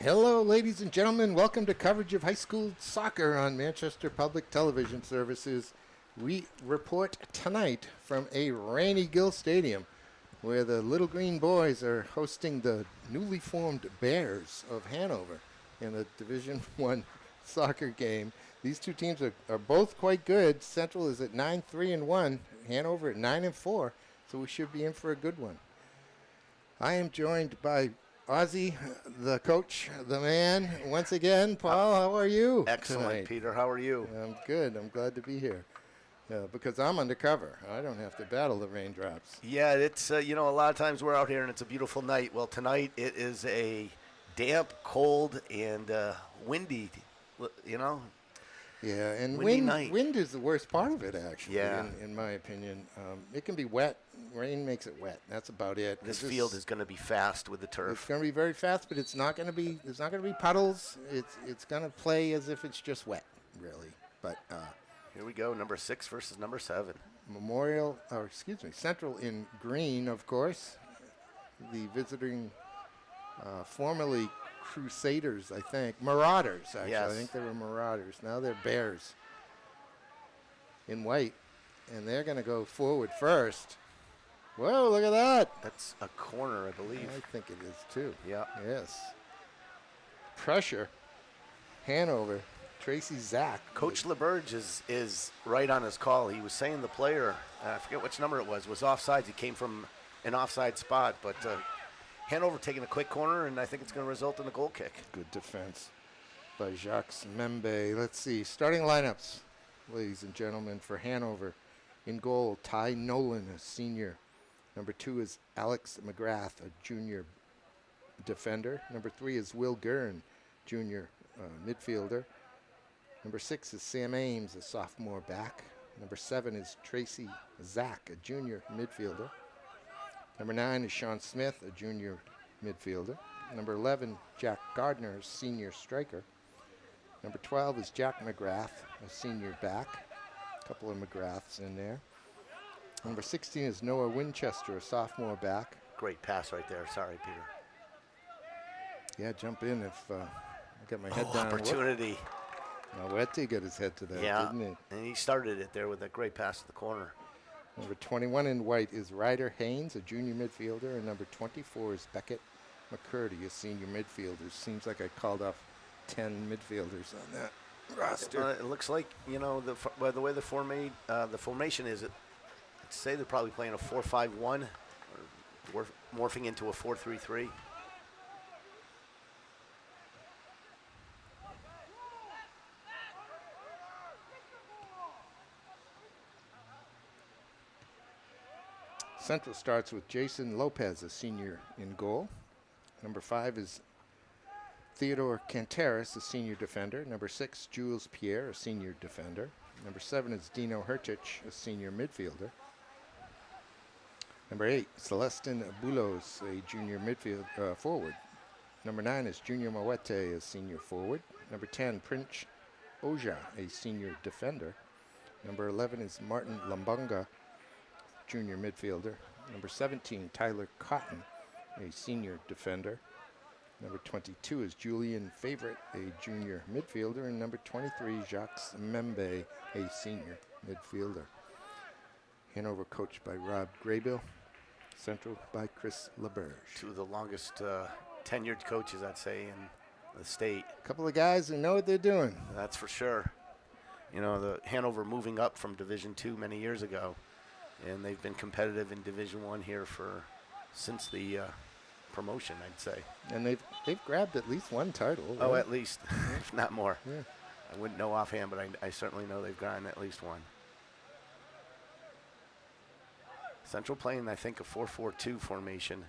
Hello, ladies and gentlemen. Welcome to coverage of high school soccer on Manchester Public Television Services. We report tonight from a rainy Gill Stadium where the Little Green Boys are hosting the newly formed Bears of Hanover in a Division I soccer game. These two teams are both quite good. Central is at 9-3-1, Hanover at 9-4, so we should be in for a good one. I am joined by Ozzy, the coach, the man, once again. Paul, how are you? Excellent, tonight? Peter. How are you? I'm good. I'm glad to be here. Because I'm undercover. I don't have to battle the raindrops. Yeah, it's, a lot of times we're out here and it's a beautiful night. Well, tonight it is a damp, cold, and windy, Yeah, and windy night. wind is the worst part of it, actually, Yeah. in my opinion. It can be wet. Rain makes it wet. That's about it. This field is going to be fast with the It's turf. going to be very fast, but it's not going to be. There's not going to be puddles. It's going to play as if it's just wet, really. But Here we go, number 6 versus number 7. Central in green, of course. The visiting, formerly Crusaders, I think. Marauders, actually. Yes. I think they were Marauders. Now they're Bears in white. And they're going to go forward first. Whoa, look at that. That's a corner, I believe. I think it is, too. Yeah. Yes. Pressure. Hanover. Tracy Zach. Coach LeBurge is right on his call. He was saying the player, I forget which number it was offsides. He came from an offside spot, but Hanover taking a quick corner, and I think it's going to result in a goal kick. Good defense by Jacques Membe. Let's see. Starting lineups, ladies and gentlemen, for Hanover. In goal, Ty Nolan, a senior. Number 2 is Alex McGrath, a junior defender. Number 3 is Will Gurn, junior midfielder. Number 6 is Sam Ames, a sophomore back. Number 7 is Tracy Zach, a junior midfielder. Number 9 is Sean Smith, a junior midfielder. Number 11, Jack Gardner, a senior striker. Number 12 is Jack McGrath, a senior back. A couple of McGraths in there. Number 16 is Noah Winchester, a sophomore back. Great pass right there. Sorry, Peter. Yeah, jump in if I got my head down. Opportunity. Wetty got his head to that, didn't he? And he started it there with a great pass to the corner. Number 21 in white is Ryder Haynes, a junior midfielder, and number 24 is Beckett McCurdy, a senior midfielder. Seems like I called off 10 midfielders on that roster. It looks like, by the way the formation is, I'd say they're probably playing a 4-5-1 or morphing into a 4-3-3. Central starts with Jason Lopez, a senior in goal. Number 5 is Theodore Cantaris, a senior defender. Number 6, Jules Pierre, a senior defender. Number 7 is Dino Hertich, a senior midfielder. Number 8, Celestin Bulos, a junior midfield forward. Number 9 is Junior Mawete, a senior forward. Number 10, Prince Oja, a senior defender. Number 11 is Martin Lambunga, junior midfielder. Number 17, Tyler Cotton, a senior defender. Number 22 is Julian Favorite, a junior midfielder. And number 23, Jacques Membe, a senior midfielder. Hanover coached by Rob Graybill. Central by Chris LeBurge. Two of the longest tenured coaches, I'd say, in the state. A couple of guys who know what they're doing. That's for sure. The Hanover moving up from Division II many years ago. And they've been competitive in Division I here since the promotion, I'd say. And they've grabbed at least one title. Oh, right? at least, if not more. Yeah. I wouldn't know offhand, but I certainly know they've gotten at least one. Central playing, I think, a 4-4-2 formation.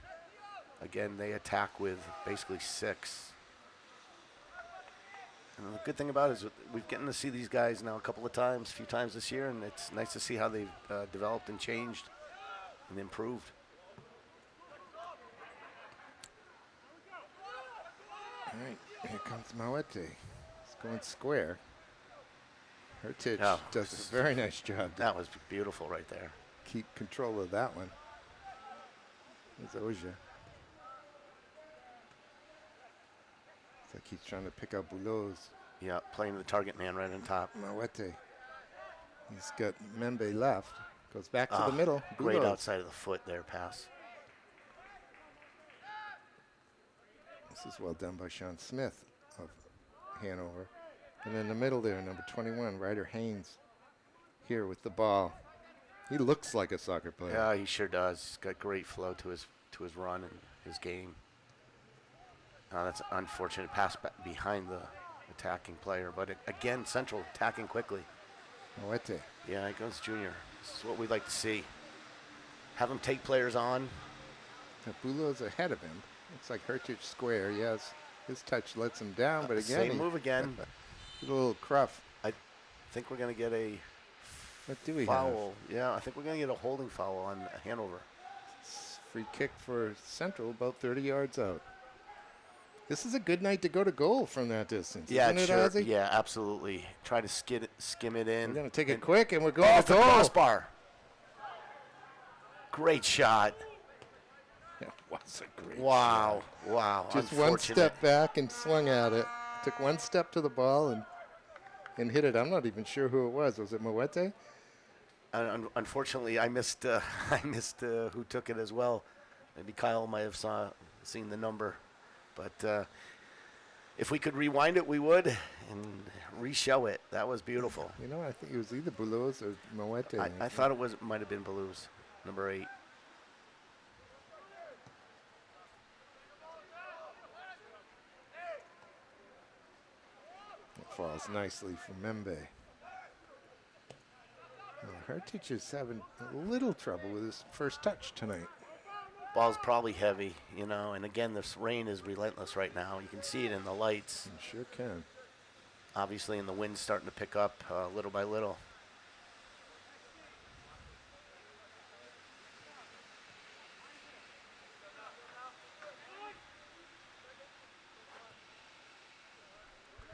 Again, they attack with basically 6. And the good thing about it is we've gotten to see these guys now a few times this year, and it's nice to see how they've developed and changed and improved. All right, here comes Mawete. He's going square. Hertich does a very nice job. That was beautiful right there. Keep control of that one. There's Oja. like he's trying to pick out Boulos. Yeah, playing the target man right on top. Mawete. He's got Membe left. Goes back to the Ah, middle. Great Boulos. outside of the foot there pass. This is well done by Sean Smith of Hanover. And in the middle there, number 21, Ryder Haynes, here with the ball. He looks like a soccer player. Yeah, he sure does. He's got great flow to his run and his game. That's an unfortunate pass behind the attacking player, but again, Central attacking quickly. Mawete. Yeah, it goes Junior. This is what we'd like to see. Have him take players on. Boulos ahead of him. Looks like Heritage Square. Yes, his touch lets him down, but again, Same move again. a little cruff. I think we're going to get a What do we foul. Yeah, I think we're going to get a holding foul on Hanover. have? Free kick for Central, about 30 yards out. This is a good night to go to goal from that distance. Yeah, isn't it, sure. Ozzy? Yeah, absolutely. Try to skim it in. We're going to take it and quick, and we're going off to the goal. crossbar. Great shot. Yeah, what's a great Wow. shot. Wow. Just one Unfortunate. step back and swung at it. Took one step to the ball and hit it. I'm not even sure who it was. Was it Mawete? Unfortunately, I missed who took it as well. Maybe Kyle might have seen the number. But if we could rewind it, we would, and re-show it. That was beautiful. You know, I think it was either Boulos or Mawete. I thought it might have been Baloo's, number 8. It falls nicely for Membe. Well, Heritage is having a little trouble with his first touch tonight. Ball's probably heavy, and again, this rain is relentless right now. You can see it in the lights. You sure can. Obviously, and the wind's starting to pick up little by little.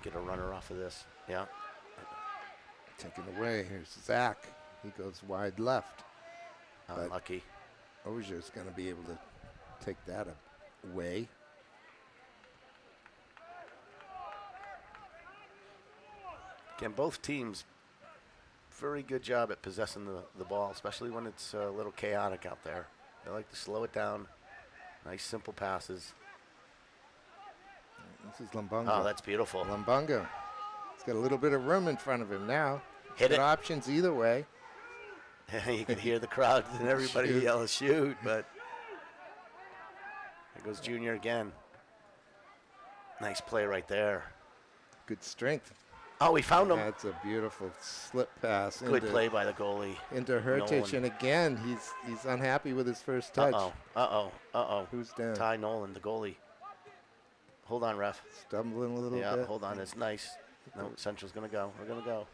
Get a runner off of this. Yeah. Taken away. Here's Zach. He goes wide left. But Unlucky. Ozier's going to be able to take that away. Again, both teams, very good job at possessing the ball, especially when it's a little chaotic out there. They like to slow it down. Nice, simple passes. This is Lumbunga. Oh, that's beautiful. Lumbunga. He's got a little bit of room in front of him now. Hit Got it. options either way. You can hear the crowd and everybody Shoot. yell, shoot, but there goes Junior again. Nice play right there. Good strength. Oh, we found him. That's a beautiful slip pass. Good play by the goalie. Into Heritage, Nolan. and again, he's unhappy with his first touch. Uh-oh. Who's down? Ty Nolan, the goalie. Hold on, ref. Stumbling a little Yeah, bit. hold on. It's nice. No, Central's going to go. We're going to go.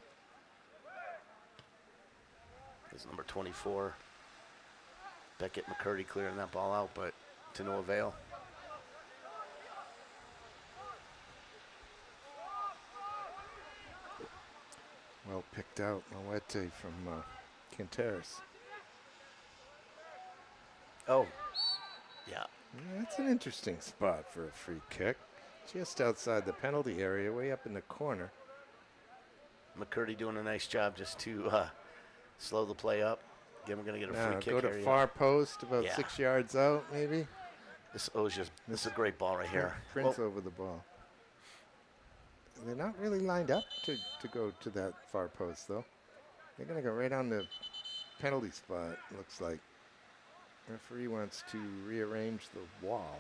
This is number 24. Beckett McCurdy clearing that ball out, but to no avail. Well picked out, Mawete from Quinteros. Oh, yeah. Yeah, that's an interesting spot for a free kick. Just outside the penalty area, way up in the corner. McCurdy doing a nice job just to slow the play up. Again, we're going to get a Now free kick go to here. far post, about Yeah. 6 yards out, maybe. This is a great ball right here. Prince Oh, over the ball. They're not really lined up to go to that far post, though. They're going to go right on the penalty spot, looks like. Referee wants to rearrange the wall.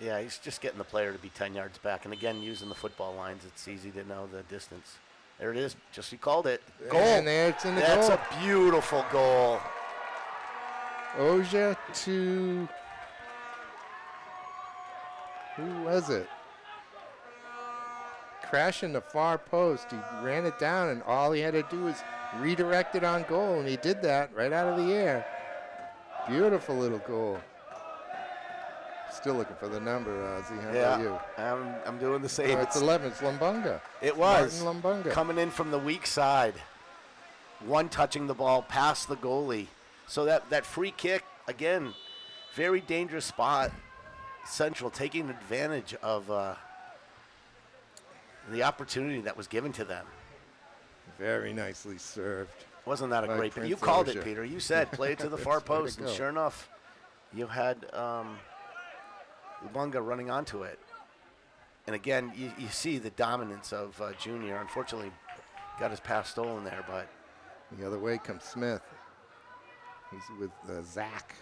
yeah, he's just getting the player to be 10 yards back. And again, using the football lines, it's easy to know the distance. There it is. Just he called it. Goal. And there it's in the That's goal. a beautiful goal. Oja to, who was it? Crashing the far post. He ran it down, and all he had to do was redirect it on goal, and he did that right out of the air. Beautiful little goal. Still looking for the number, Ozzy. How about you? I'm doing the same. Oh, it's 11. It's Lumbunga. It was Martin Lumbunga. coming in from the weak side. One touching the ball past the goalie. So that free kick, again, very dangerous spot. Central taking advantage of the opportunity that was given to them. Very nicely served. Wasn't that a By great? You Prince called it, Osher. Peter. You said play it to the far That's where to post, and go. sure enough, you had Lubunga running onto it. And again, you see the dominance of Junior. Unfortunately, got his pass stolen there, but The other way comes Smith. He's with Zach,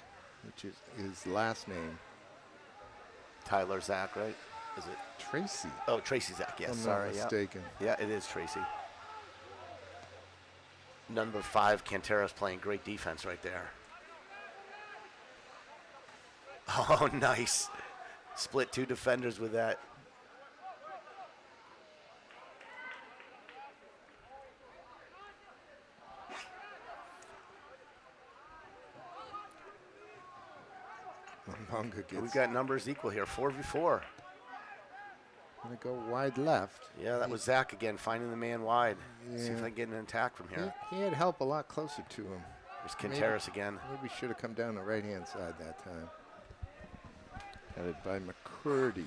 which is his last name. Tyler Zach, right? Is it? Tracy, Oh, Tracy Zach. Yes, if I'm sorry. not Yeah. mistaken. Yeah, it is Tracy. Number 5, Cantera's playing great defense right there. Oh, nice. Split 2 defenders with that. Mbonga gets We've got numbers equal here, 4v4. gonna go wide left. Yeah, that was Zach again, finding the man wide. See if Yeah. I can get an attack from here. He had help a lot closer to him. There's Quinteros again. Maybe should have come down the right-hand side that time. Headed by McCurdy.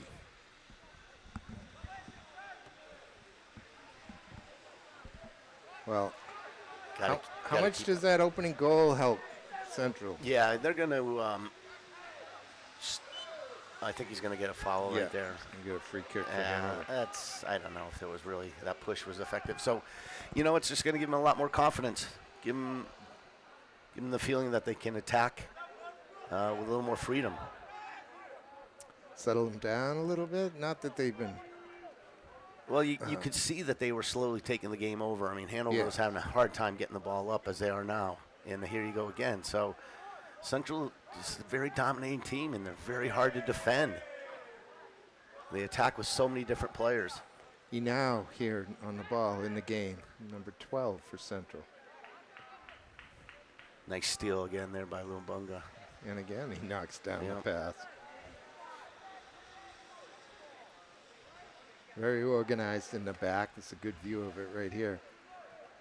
Well, how much does that opening goal help Central? Yeah, they're going to. I think he's going to get a foul right there. You get a free kick for Hanover. I don't know if it was really that push was effective. So, it's just going to give them a lot more confidence. Give them the feeling that they can attack with a little more freedom. Settle them down a little bit. Not that they've been. Well, you could see that they were slowly taking the game over. I mean, Hanover was having a hard time getting the ball up as they are now. And here you go again. So Central is a very dominating team, and they're very hard to defend. They attack with so many different players. He now here on the ball in the game. Number 12 for Central. Nice steal again there by Lumbunga. And again, he knocks down the pass. Very organized in the back. It's a good view of it right here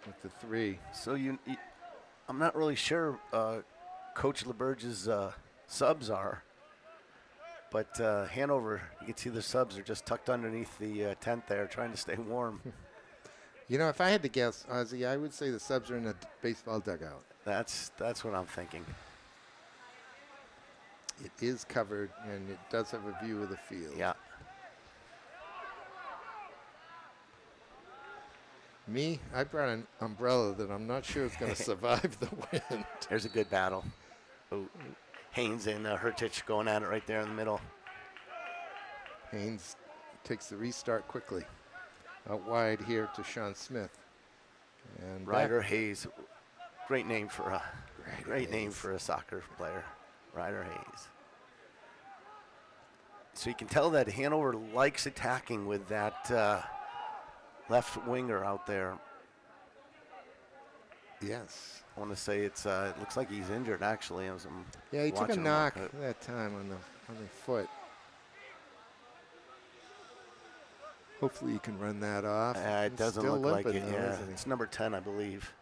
with the 3. So I'm not really sure Coach LeBurge's subs are, but Hanover, you can see the subs are just tucked underneath the tent there, trying to stay warm. If I had to guess, Ozzy, I would say the subs are in a baseball dugout. That's what I'm thinking. It is covered, and it does have a view of the field. Yeah. Me, I brought an umbrella that I'm not sure is going to survive the wind. There's a good battle. Oh, Haynes and Hertich going at it right there in the middle. Haynes takes the restart quickly. Out wide here to Sean Smith. And Ryder Hayes, great name for a soccer player. Ryder Hayes. So you can tell that Hanover likes attacking with that left winger out there. Yes. I want to say it looks like he's injured actually. He took a knock that time on the foot. Hopefully you can run that off. It doesn't still look like it. though, Yeah, isn't he? it's number 10, I believe.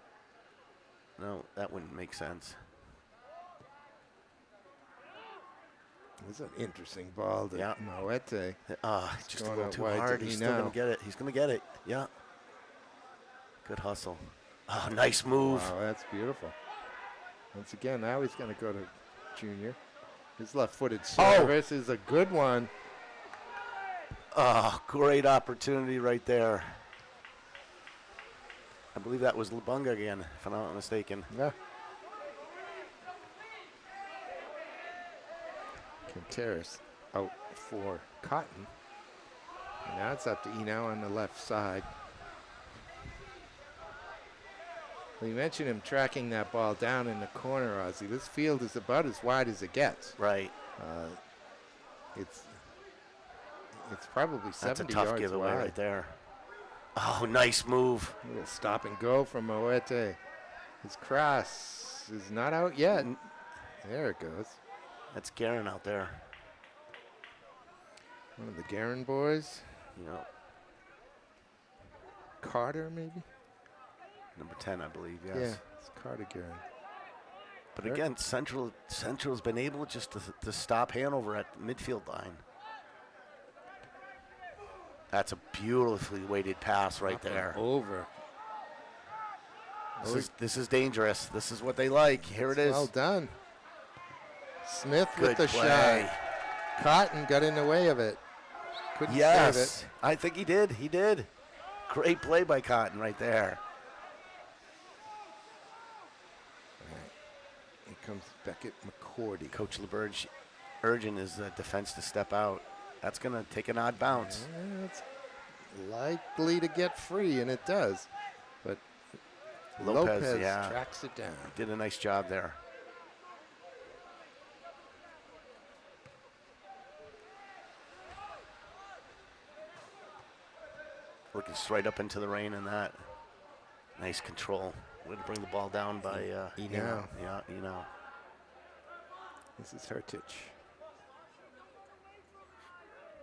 No, that wouldn't make sense. It's an interesting ball to Moete. Just a going little out too wide to hard. He's still going to get it. He's going to get it. Yeah. Good hustle. Oh, nice move. Wow, that's beautiful. Once again, now he's going to go to Junior. His left-footed service is a good one. Oh, great opportunity right there. I believe that was Lubunga again, if I'm not mistaken. Yeah. Quinteros out for Cotton. And now it's up to Eno on the left side. Well, you mentioned him tracking that ball down in the corner, Ozzy. This field is about as wide as it gets. Right. It's probably 70 That's a tough yards giveaway wide. right there. Oh, nice move. A little stop and go from Moete. His cross is not out yet. There it goes. That's Guerin out there. One of the Guerin boys. Yep. Carter, maybe? Number 10, I believe, yes. Yeah, it's Carter Guerin. But again, Central's been able just to stop Hanover at the midfield line. That's a beautifully weighted pass right Up and there. Over. This is dangerous. This is what they like. Here it is. Well done. Smith Good with the play. shot. Cotton got in the way of it. Couldn't save Yes, it. I think he did. He did. Great play by Cotton right there. Here comes Beckett McCordy. Coach LeBurge urging his defense to step out. That's going to take an odd bounce. Yeah, it's likely to get free, and it does. But Lopez tracks it down. Did a nice job there. Looking straight up into the rain in that. Nice control. Way to bring the ball down by Eno. Yeah, Eno. This is Hertich.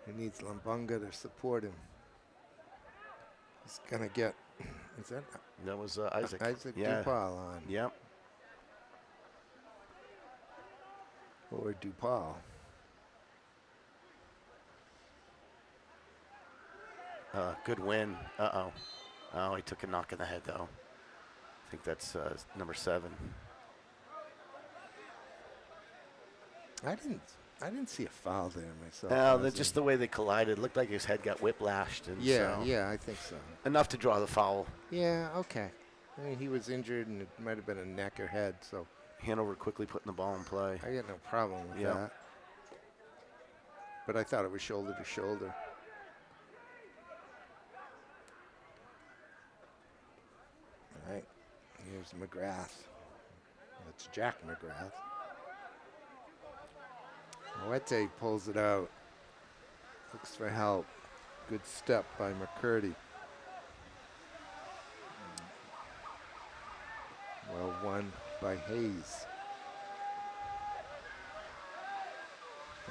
He needs Lumbunga to support him. He's going to get, is That was Isaac. Isaac Yeah. Dupal on? Yep. Or Dupal. Good win. Uh-oh. Oh, he took a knock in the head, though. I think that's number 7. I didn't see a foul there myself. No, honestly. just the way they collided. Looked like his head got whiplashed. And Yeah, so yeah, I think so. enough to draw the foul. Yeah, okay. I mean, he was injured, and it might have been a neck or head, so Hanover quickly putting the ball in play. I got no problem with Yep. that. But I thought it was shoulder to shoulder. All right, here's McGrath. That's Jack McGrath. Moete pulls it out. Looks for help. Good step by McCurdy. Well won by Hayes.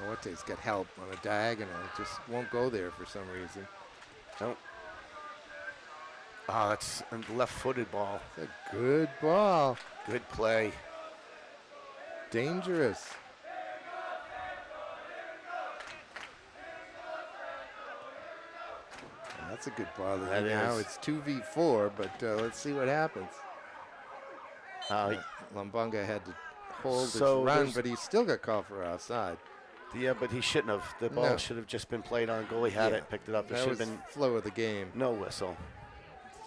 Moete's got help on a diagonal. It just won't go there for some reason. Nope. Oh, that's a left-footed ball. It's a good ball. Good play. Dangerous. That's a good ball. That Now is. it's 2v4, but let's see what happens. He- Lumbunga had to hold So his run, there's- but he still got called for offside. Yeah, but he shouldn't have. The ball No. should have just been played on. Goalie had Yeah. it, picked it up. There That should was have been flow of the game. no whistle.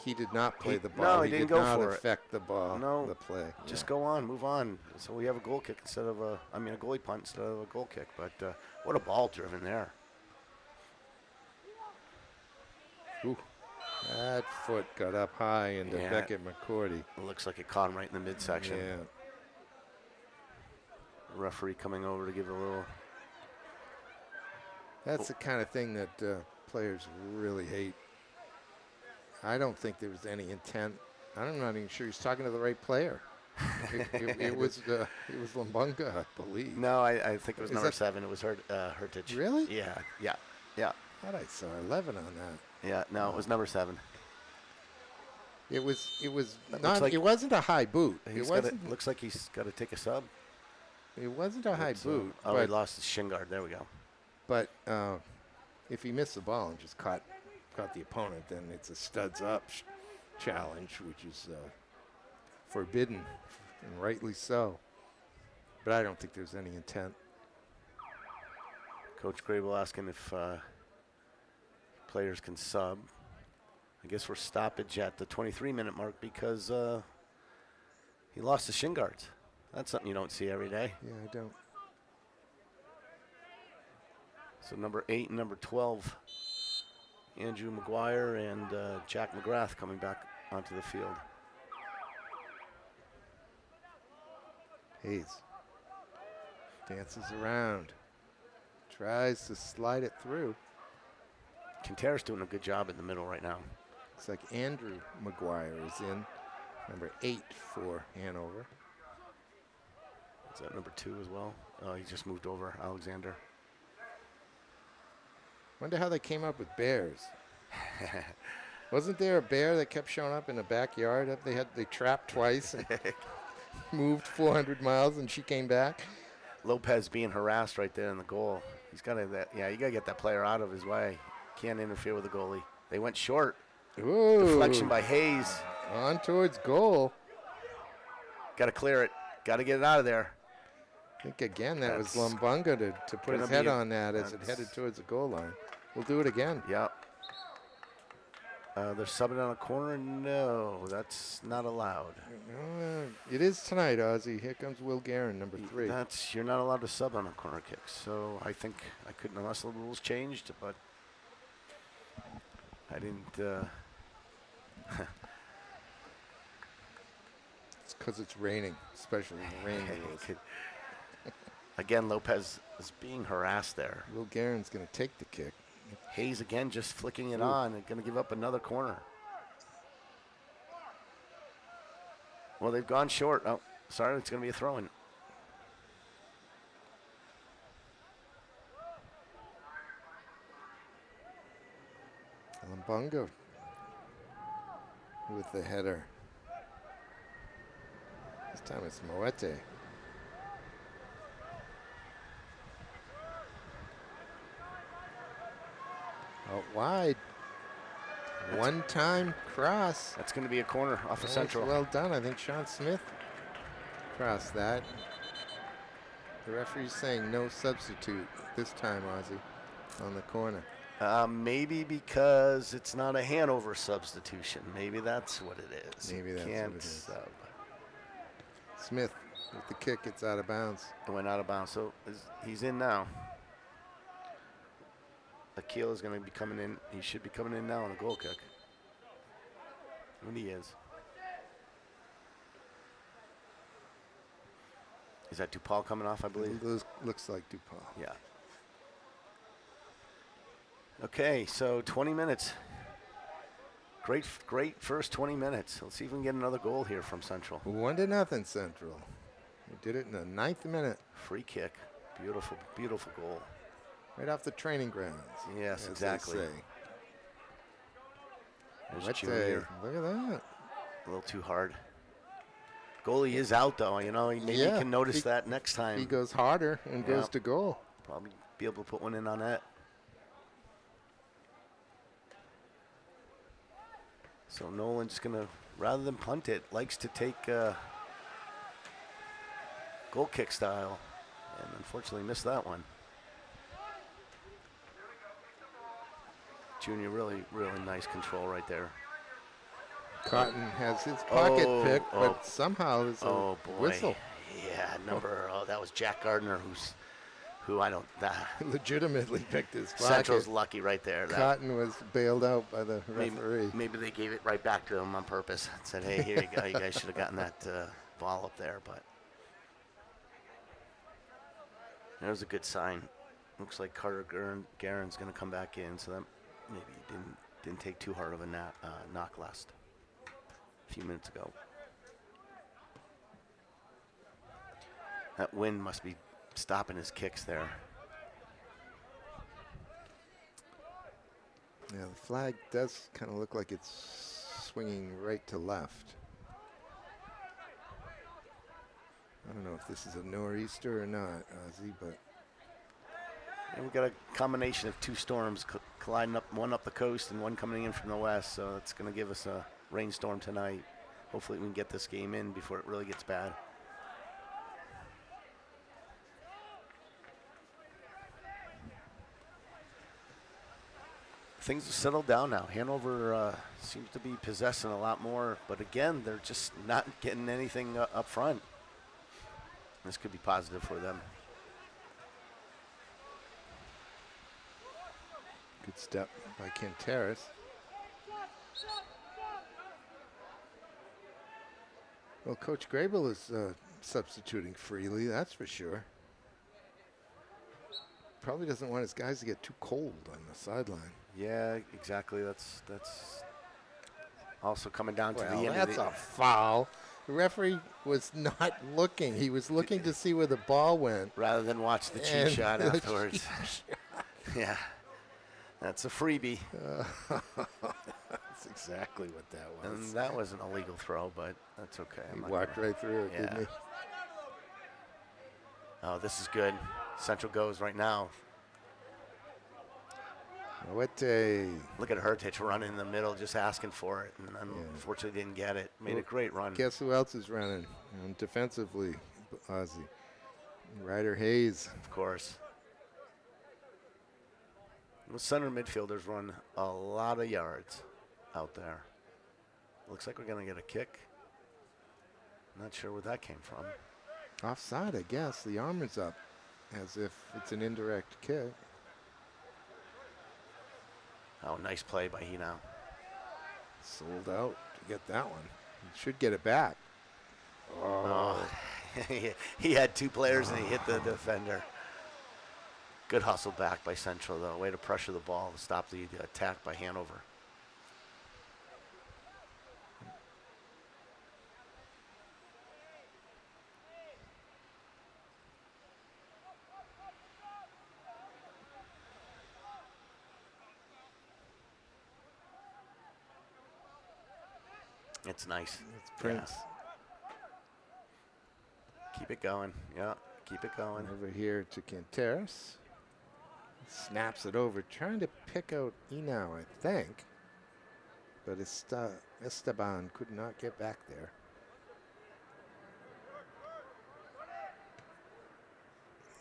He did not play He- the ball. no, he did didn't go not for it. affect the ball. No. The play. Just Yeah. go on, move on. So we have a goal kick instead of a goalie punt instead of a goal kick. But what a ball driven there. Ooh. That foot got up high into Yeah. Beckett McCordy. It looks like it caught him right in the midsection. Yeah. Referee coming over to give a little. That's the kind of thing that players really hate. I don't think there was any intent. I'm not even sure he's talking to the right player. it was Lumbunga, I believe. No, I think it was Is number that- 7. It was Hertich. Really? Yeah. I thought I saw 11 on that. Yeah. No, it was number 7. It was That not. looks like- It wasn't a high boot. It He's got wasn't. looks like he's got to take a sub. It wasn't a high Looks, boot. Oh, he but lost his shin guard. There we go. but if he missed the ball and just caught the opponent, then it's a studs up challenge, which is forbidden, and rightly so. But I don't think there's any intent. Coach Grable asking if players can sub. I guess we're stoppage at the 23-minute mark because he lost his shin guards. That's something you don't see every day. Yeah, I don't. So number 8 and number 12, Andrew McGuire and Jack McGrath coming back onto the field. Hayes dances around, tries to slide it through. Quintera's doing a good job in the middle right now. Looks like Andrew McGuire is in, number 8 for Hanover. Is that number 2 as well? Oh, he just moved over, Alexander. Wonder how they came up with bears. Wasn't there a bear that kept showing up in the backyard? They trapped twice. And moved 400 miles and she came back. Lopez being harassed right there in the goal. He's got to, you got to get that player out of his way. Can't interfere with the goalie. They went short. Ooh. Deflection by Hayes. On towards goal. Got to clear it. Got to get it out of there. I think, again, that was That's Lumbunga to put his gonna head be on that as it headed towards the goal line. We'll do it again. Yep. They're subbing on a corner. No, that's not allowed. It is tonight, Ozzy. Here comes Will Guerin, number 3. You're not allowed to sub on a corner kick. So I think I couldn't, unless the rules changed, but I didn't. It's because it's raining, especially the rain. Again, Lopez is being harassed there. Will Guerin's going to take the kick. Hayes again just flicking it on and going to give up another corner. Well, they've gone short. Oh, sorry, it's going to be a throw-in. Lumbunga with the header. This time it's Moete. Out wide. One-time cross. That's going to be a corner off of That's Central. well done. I think Sean Smith crossed that. The referee's saying no substitute this time, Ozzy, on the corner. Maybe because it's not a Hanover substitution. Maybe that's what it is. Maybe that's Can't what it is. sub. Smith with the kick, it's out of bounds. It went out of bounds, so he's in now. Akil is going to be coming in. He should be coming in now on a goal kick. And he is. Is that DuPaul coming off, I believe? Looks like DuPaul. Yeah. Okay, so 20 minutes. Great first 20 minutes. Let's see if we can get another goal here from Central. 1-0 Central. We did it in the 9th minute. Free kick. Beautiful, beautiful goal. Right off the training grounds. Yes, as exactly. they say. There's Junior. Look at that. A little too hard. Goalie is out, though. You know, maybe he can notice that next time. He goes harder and goes to goal. Probably be able to put one in on that. So Nolan's going to, rather than punt it, likes to take goal kick style. And unfortunately missed that one. Junior, really, really nice control right there. Cotton has his pocket picked, but oh. somehow there's a whistle. Yeah, that was Jack Gardner, who I don't. Legitimately picked his pocket. Central's lucky right there. Cotton was bailed out by the referee. Maybe they gave it right back to him on purpose and said, hey, here you go. You guys should have gotten that ball up there. But that was a good sign. Looks like Carter Guerin's going to come back in, so that maybe he didn't take too hard of a knock last few minutes ago. That wind must be stopping his kicks there. Yeah, the flag does kind of look like it's swinging right to left. I don't know if this is a nor'easter or not, Ozzy, but and we've got a combination of two storms colliding up, one up the coast and one coming in from the west, so it's going to give us a rainstorm tonight. Hopefully we can get this game in before it really gets bad. Things have settled down now. Hanover seems to be possessing a lot more, but again, they're just not getting anything up front. This could be positive for them. good step by Quinteros. Well, Coach Grable is substituting freely, that's for sure. Probably doesn't want his guys to get too cold on the sideline. Yeah, exactly. That's also coming down to the end. That's a foul. The referee was not looking. He was looking to see where the ball went. Rather than watch the cheap shot afterwards. Yeah. That's a freebie. That's exactly what that was. And that was an illegal throw, but that's okay. He walked right through it, didn't he? Oh, this is good. Central goes right now. What a Look at Hertich running in the middle, just asking for it, and unfortunately didn't get it. Made a great run. Guess who else is running defensively? Ozzy. Ryder Hayes. Of course. The center midfielders run a lot of yards out there. Looks like we're going to get a kick. Not sure where that came from. Offside, I guess. The arm is up as if it's an indirect kick. Oh, nice play by Hino. Sold out to get that one. He should get it back. Oh. He had two players and he hit the defender. Good hustle back by Central, though. Way to pressure the ball to stop the attack by Hanover. It's nice. It's Prince. Keep it going. Yeah, keep it going. Over here to Quinteros. Snaps it over, trying to pick out Inau, I think. But Esteban could not get back there.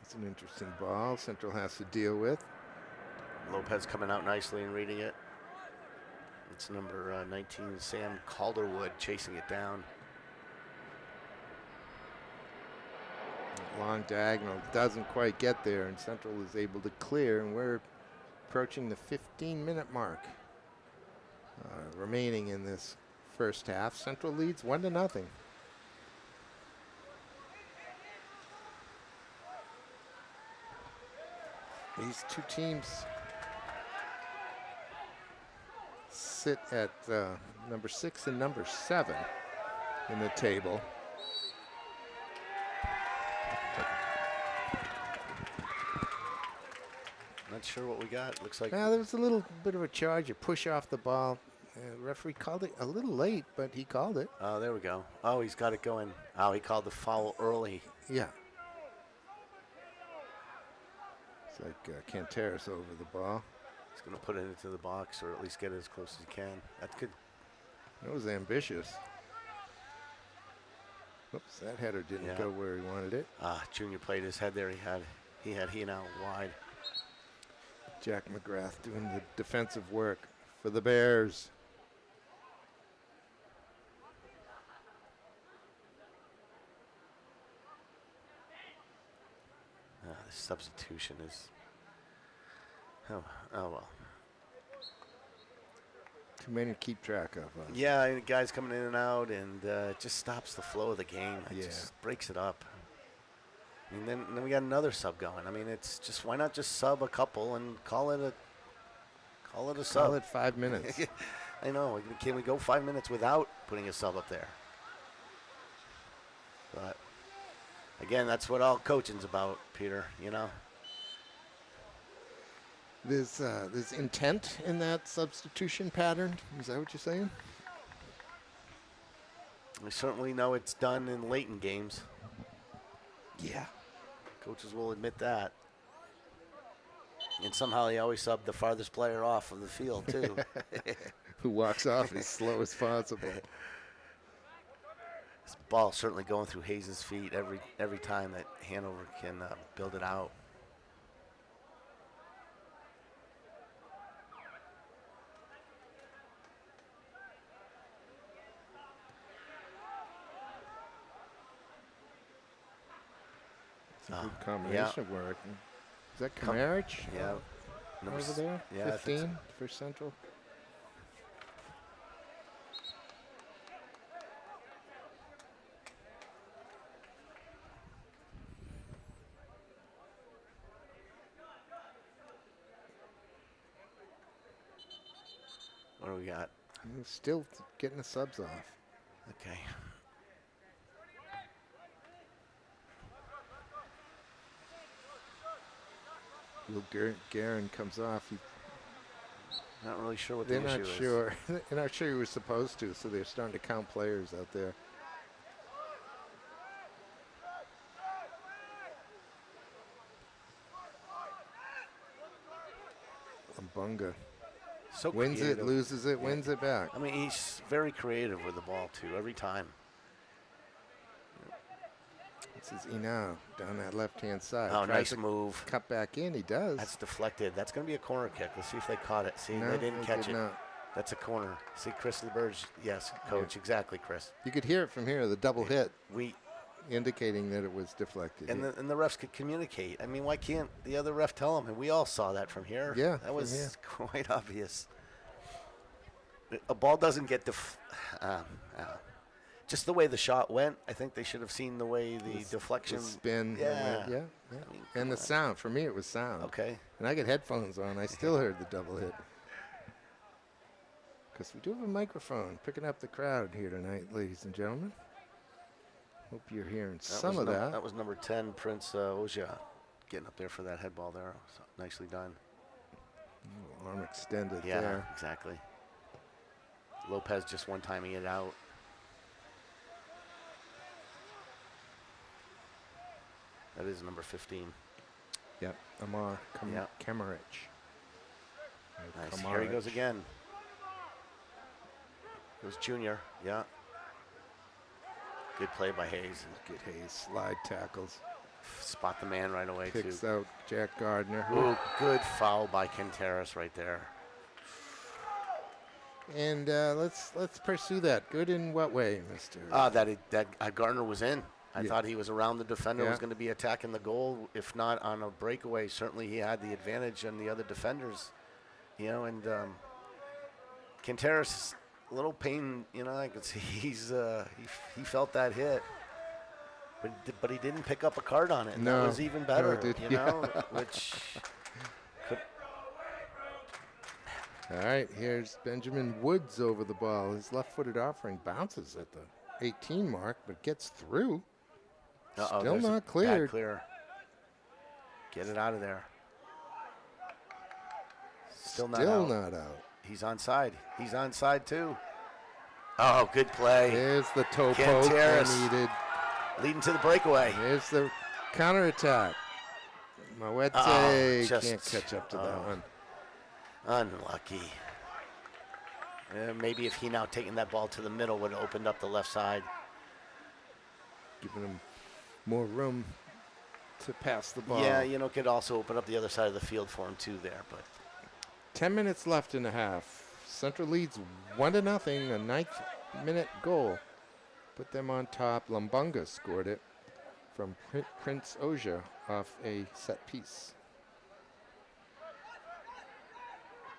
It's an interesting ball Central has to deal with. Lopez coming out nicely and reading it. It's number 19, Sam Calderwood, chasing it down. Long diagonal, doesn't quite get there, and Central is able to clear, and we're approaching the 15-minute mark remaining in this first half. Central leads 1-0. These two teams sit at number 6 and number 7 in the table. Not sure what we got. Looks like. Now, there was a little bit of a charge, a push off the ball. Referee called it a little late, but he called it. Oh, there we go. Oh, he's got it going. Oh, he called the foul early. Yeah. It's like Quinteros over the ball. He's going to put it into the box, or at least get it as close as he can. That's good. That was ambitious. Oops, that header didn't go where he wanted it. Junior played his head there. He had out wide. Jack McGrath doing the defensive work for the Bears. The substitution is. Oh well. Too many to keep track of. Yeah, and guys coming in and out, and it just stops the flow of the game. It just breaks it up. And then we got another sub going. I mean, it's just, why not just sub a couple and call it a sub? Call it 5 minutes. I know. Can we go 5 minutes without putting a sub up there? But again, that's what all coaching's about, Peter. You know. There's intent in that substitution pattern. Is that what you're saying? We certainly know it's done in late in games. Yeah. Coaches will admit that. And somehow he always subbed the farthest player off of the field, too. Who walks off as slow as possible. This ball certainly going through Hayes' feet every time that Hanover can build it out. Good combination of work. Is that Kamarich? Yeah. Over there? Yeah, 15 for Central. What do we got? Still getting the subs off. Okay. Will Guerin comes off. He Not really sure what They're the not issue is. sure. They're not sure you were supposed to, so they're starting to count players out there. Lumbunga So wins creative. it, loses it, Yeah. wins it back. I mean, he's very creative with the ball, too, every time. This is Inao down that left-hand side. Oh, Tries nice to move. cut back in. He does. That's deflected. That's going to be a corner kick. Let's see if they caught it. See, No, they didn't catch did it. not. That's a corner. See, Chris LeBurge. Yes, coach. Exactly, Chris. You could hear it from here, the double hit, We indicating that it was deflected. and the refs could communicate. I mean, why can't the other ref tell them? And we all saw that from here. Yeah, that from was here. quite obvious. A ball doesn't get just the way the shot went. I think they should have seen the way the deflection. The spin. Yeah. Yeah. I mean, And the sound. For me, it was sound. Okay. And I got headphones on. I still heard the double hit. Because we do have a microphone picking up the crowd here tonight, ladies and gentlemen. Hope you're hearing some was of that. That was number 10, Prince Oja, getting up there for that head ball there. So nicely done. Arm extended Yeah, there. exactly. Lopez just one-timing it out. That is number 15. Yep. Amar Yeah. Kamarich. Nice. Here he goes again. It was Junior. Yeah. Good play by Hayes. Get Hayes. Slide tackles. Spot the man right away, Kicks too. out Jack Gardner. Ooh, good foul by Quinteros right there. And let's pursue that. Good in what way, Mister? That Gardner was in. I Yeah. thought he was around the defender, Yeah. was going to be attacking the goal. If not on a breakaway, certainly he had the advantage on the other defenders. You know, and Quinteros, a little pain. You know, I could see he felt that hit, but he didn't pick up a card on it. And No. that was even better. No, it did- you know, which. All right, here's Benjamin Woods over the ball. His left-footed offering bounces at the 18 mark, but gets through. Uh-oh, Still there's a not bad cleared. clear. Get it out of there. Still not out. Not out. He's onside. He's onside too. Oh, good play. There's the toe poke Quinteros. needed. Leading to the breakaway. There's the counterattack. Mawete can't catch up to that one. Unlucky. Maybe if he now taken that ball to the middle would have opened up the left side. Giving him more room to pass the ball. Yeah, you know, could also open up the other side of the field for him too there. But 10 minutes left in the half. Central leads 1-0, a ninth-minute goal. Put them on top. Lumbunga scored it from Prince Oja off a set piece.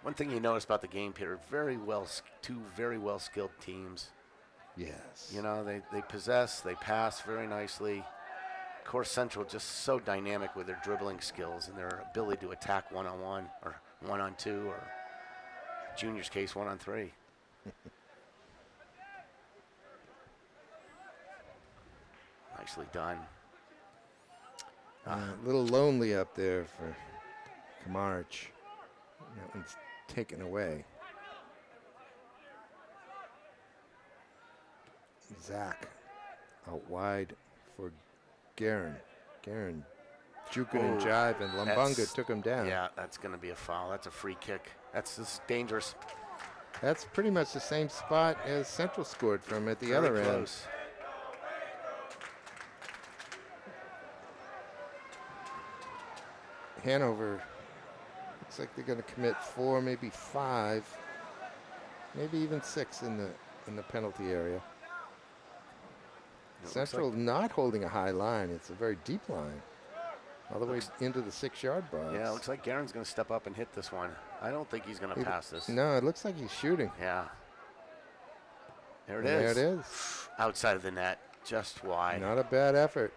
one thing you notice about the game, Peter, two very well skilled teams. Yes. You know, they possess, they pass very nicely. Of course, Central just so dynamic with their dribbling skills and their ability to attack one-on-one or one-on-two or, Junior's case, one-on-three. Nicely done. A little lonely up there for Kamarich. That one's taken away. Zach out wide for Guerin. Guerin juking and Ooh, jiving. Lumbunga that's- took him down. Yeah, that's going to be a foul. That's a free kick. That's just dangerous. That's pretty much the same spot as Central scored from at the Very other end. close. Hanover looks like they're going to commit 4, maybe 5, maybe even 6 in the penalty area. It looks Central not holding a high line. It's a very deep line, all the way into the 6-yard box. Yeah, it looks like Guerin's going to step up and hit this one. I don't think he's going to pass this. No, it looks like he's shooting. Yeah. There it There is. it is. Outside of the net, just wide. Not a bad effort.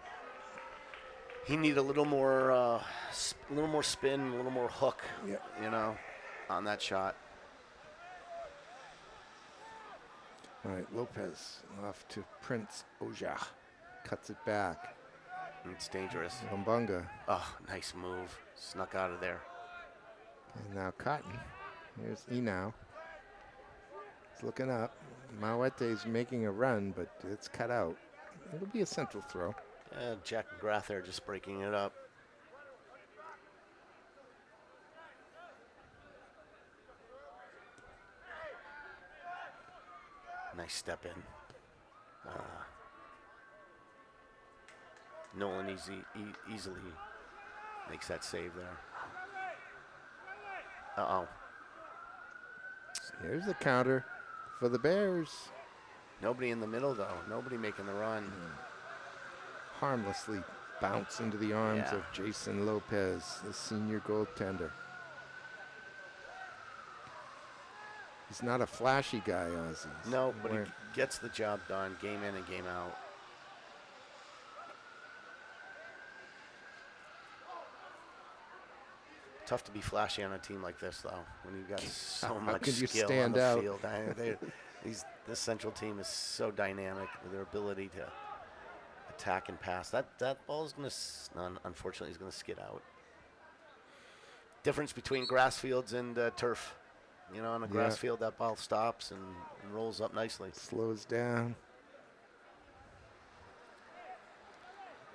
He needed a little more spin, a little more hook, you know, on that shot. All right, Lopez off to Prince Oja. Cuts it back. It's dangerous. Lumbunga. Oh, nice move. Snuck out of there. And now Cotton. Here's Enow. He's looking up. Mauete's making a run, but it's cut out. It'll be a central throw. Jack McGrath there just breaking it up. Nice step in. Nolan easily makes that save there. Uh-oh. Here's the counter for the Bears. Nobody in the middle, though. Nobody making the run. Harmlessly bounce into the arms Yeah. of Jason Lopez, the senior goaltender. He's not a flashy guy, Ozzy. No, but he gets the job done game in and game out. Tough to be flashy on a team like this, though, when you've got so How much could you skill on stand the out? field. This Central team is so dynamic with their ability to attack and pass. That ball is going to, unfortunately, is going to skid out. Difference between grass fields and turf. You know, on a grass field, that ball stops and rolls up nicely. Slows down.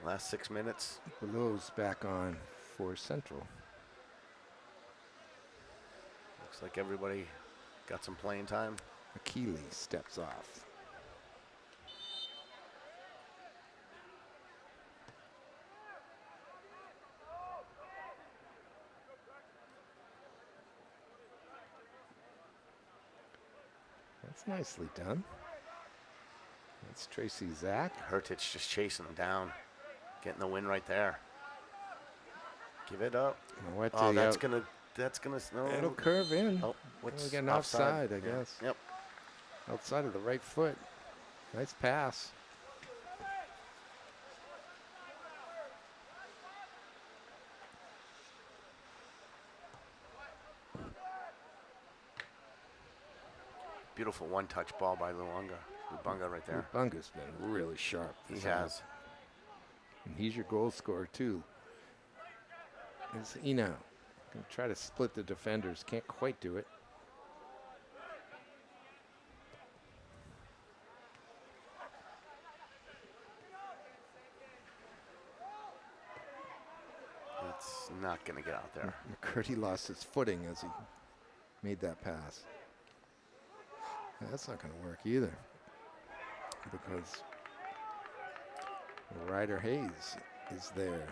Last 6 minutes. Below's back on for Central. Looks like everybody got some playing time. Akili steps off. That's nicely done. That's Tracy Zach. Hurtich just chasing him down. Getting the win right there. Give it up. Mauete Oh, that's out. gonna no. It'll curve in. Oh, what's We get an offside, I guess. Yep. Outside of the right foot. Nice pass. Beautiful one-touch ball by Lubunga right there. Bunga's been really sharp. He this has. And he's your goal scorer, too. It's Eno. Can try to split the defenders. Can't quite do it. It's not going to get out there. McCurdy lost his footing as he made that pass. That's not going to work either. Because Ryder Hayes is there.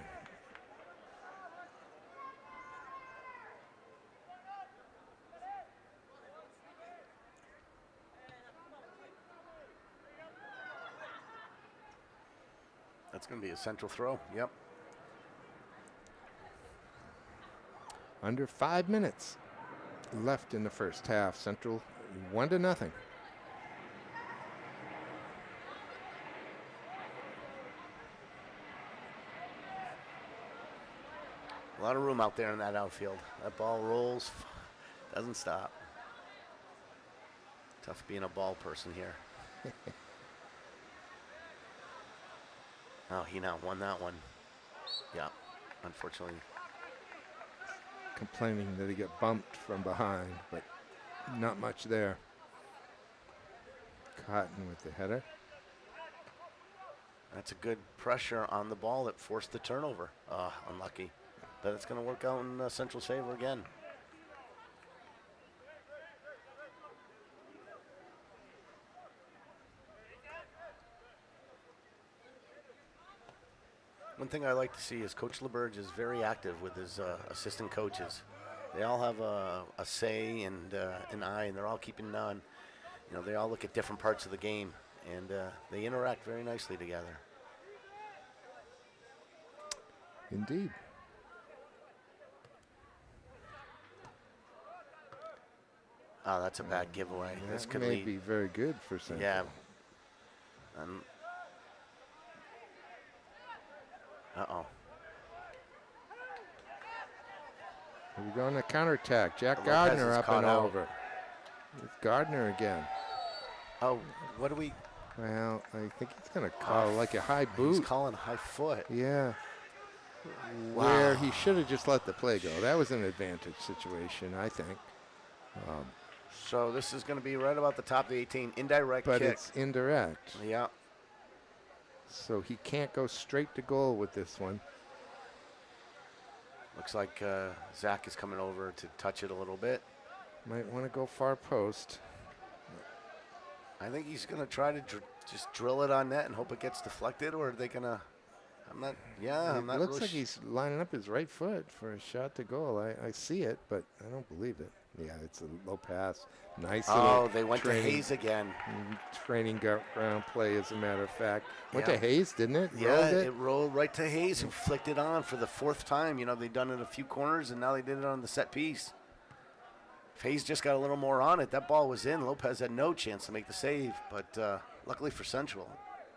That's going to be a central throw. Yep. Under 5 minutes left in the first half. Central 1-0. A lot of room out there in that outfield. That ball rolls, doesn't stop. Tough being a ball person here. Oh, he now won that one. Yeah, unfortunately. Complaining that he got bumped from behind, but not much there. Cotton with the header. That's a good pressure on the ball that forced the turnover. Unlucky. But it's going to work out in Central's favor again. One thing I like to see is Coach LeBurge is very active with his assistant coaches. They all have a say and an eye, and they're all keeping on. You know, they all look at different parts of the game, and they interact very nicely together. Indeed. Oh, that's a bad giveaway. This That could may lead. be very good for Central. Yeah. Uh-oh. We're going to counterattack. Jack Lopez Gardner is up caught and out. over. It's Gardner again. Oh, what do we? Well, I think he's going to call like a high He's boot. calling a high foot. Yeah. Wow. Where he should have just let the play go. That was an advantage situation, I think. So this is going to be right about the top of the 18. Indirect but kick. it's indirect. Yeah. So he can't go straight to goal with this one. Looks like Zach is coming over to touch it a little bit. Might want to go far post. I think he's going to try to just drill it on net and hope it gets deflected, or are they going to? I'm not. Yeah, I'm not. It looks really like he's lining up his right foot for a shot to goal. I see it, but I don't believe it. Yeah, it's a low pass. Nice. Oh, they went to Hayes again. Training ground play, as a matter of fact. Went Yeah. to Hayes, didn't it? Yeah, Rolled it rolled right to Hayes, who flicked it on for the 4th time. You know, they've done it a few corners, and now they did it on the set piece. If Hayes just got a little more on it, that ball was in. Lopez had no chance to make the save, but luckily for Central,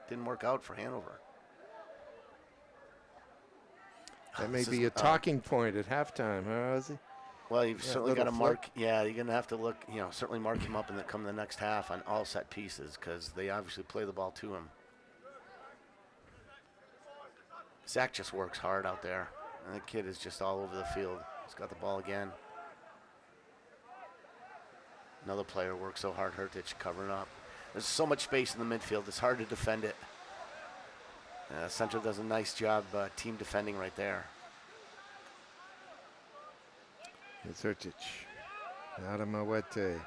it didn't work out for Hanover. That may This be is- a talking point at halftime, huh, Ozzy? Well, you've certainly got to little mark. Yeah, you're going to have to look. You know, certainly mark him up in come the next half on all set pieces because they obviously play the ball to him. Zach just works hard out there, and the kid is just all over the field. He's got the ball again. Another player works so hard. Hertich covering up. There's so much space in the midfield. It's hard to defend it. Central does a nice job team defending right there. It's Hertich. Adamawete.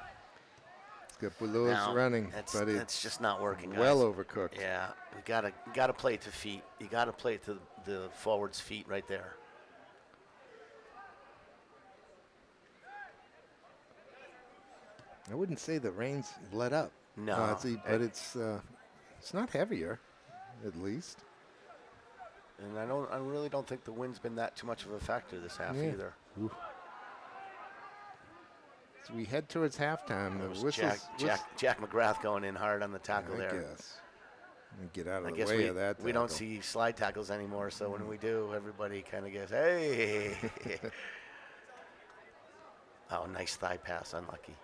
It's got Bulos Now, running, It's but it's just not working. Guys. well overcooked. Yeah, you gotta play it to feet. You gotta play it to the forward's feet right there. I wouldn't say the rain's let up, No, Ozzy, but it's not heavier, at least. and I really don't think the wind's been that too much of a factor this half Yeah. either. Ooh. As we head towards halftime, It the was whistles. Jack McGrath going in hard on the tackle I there. guess. Get out of I the guess way of that. we don't tackle. see slide tackles anymore, so when we do, everybody kind of goes, hey. Oh, nice thigh pass, unlucky.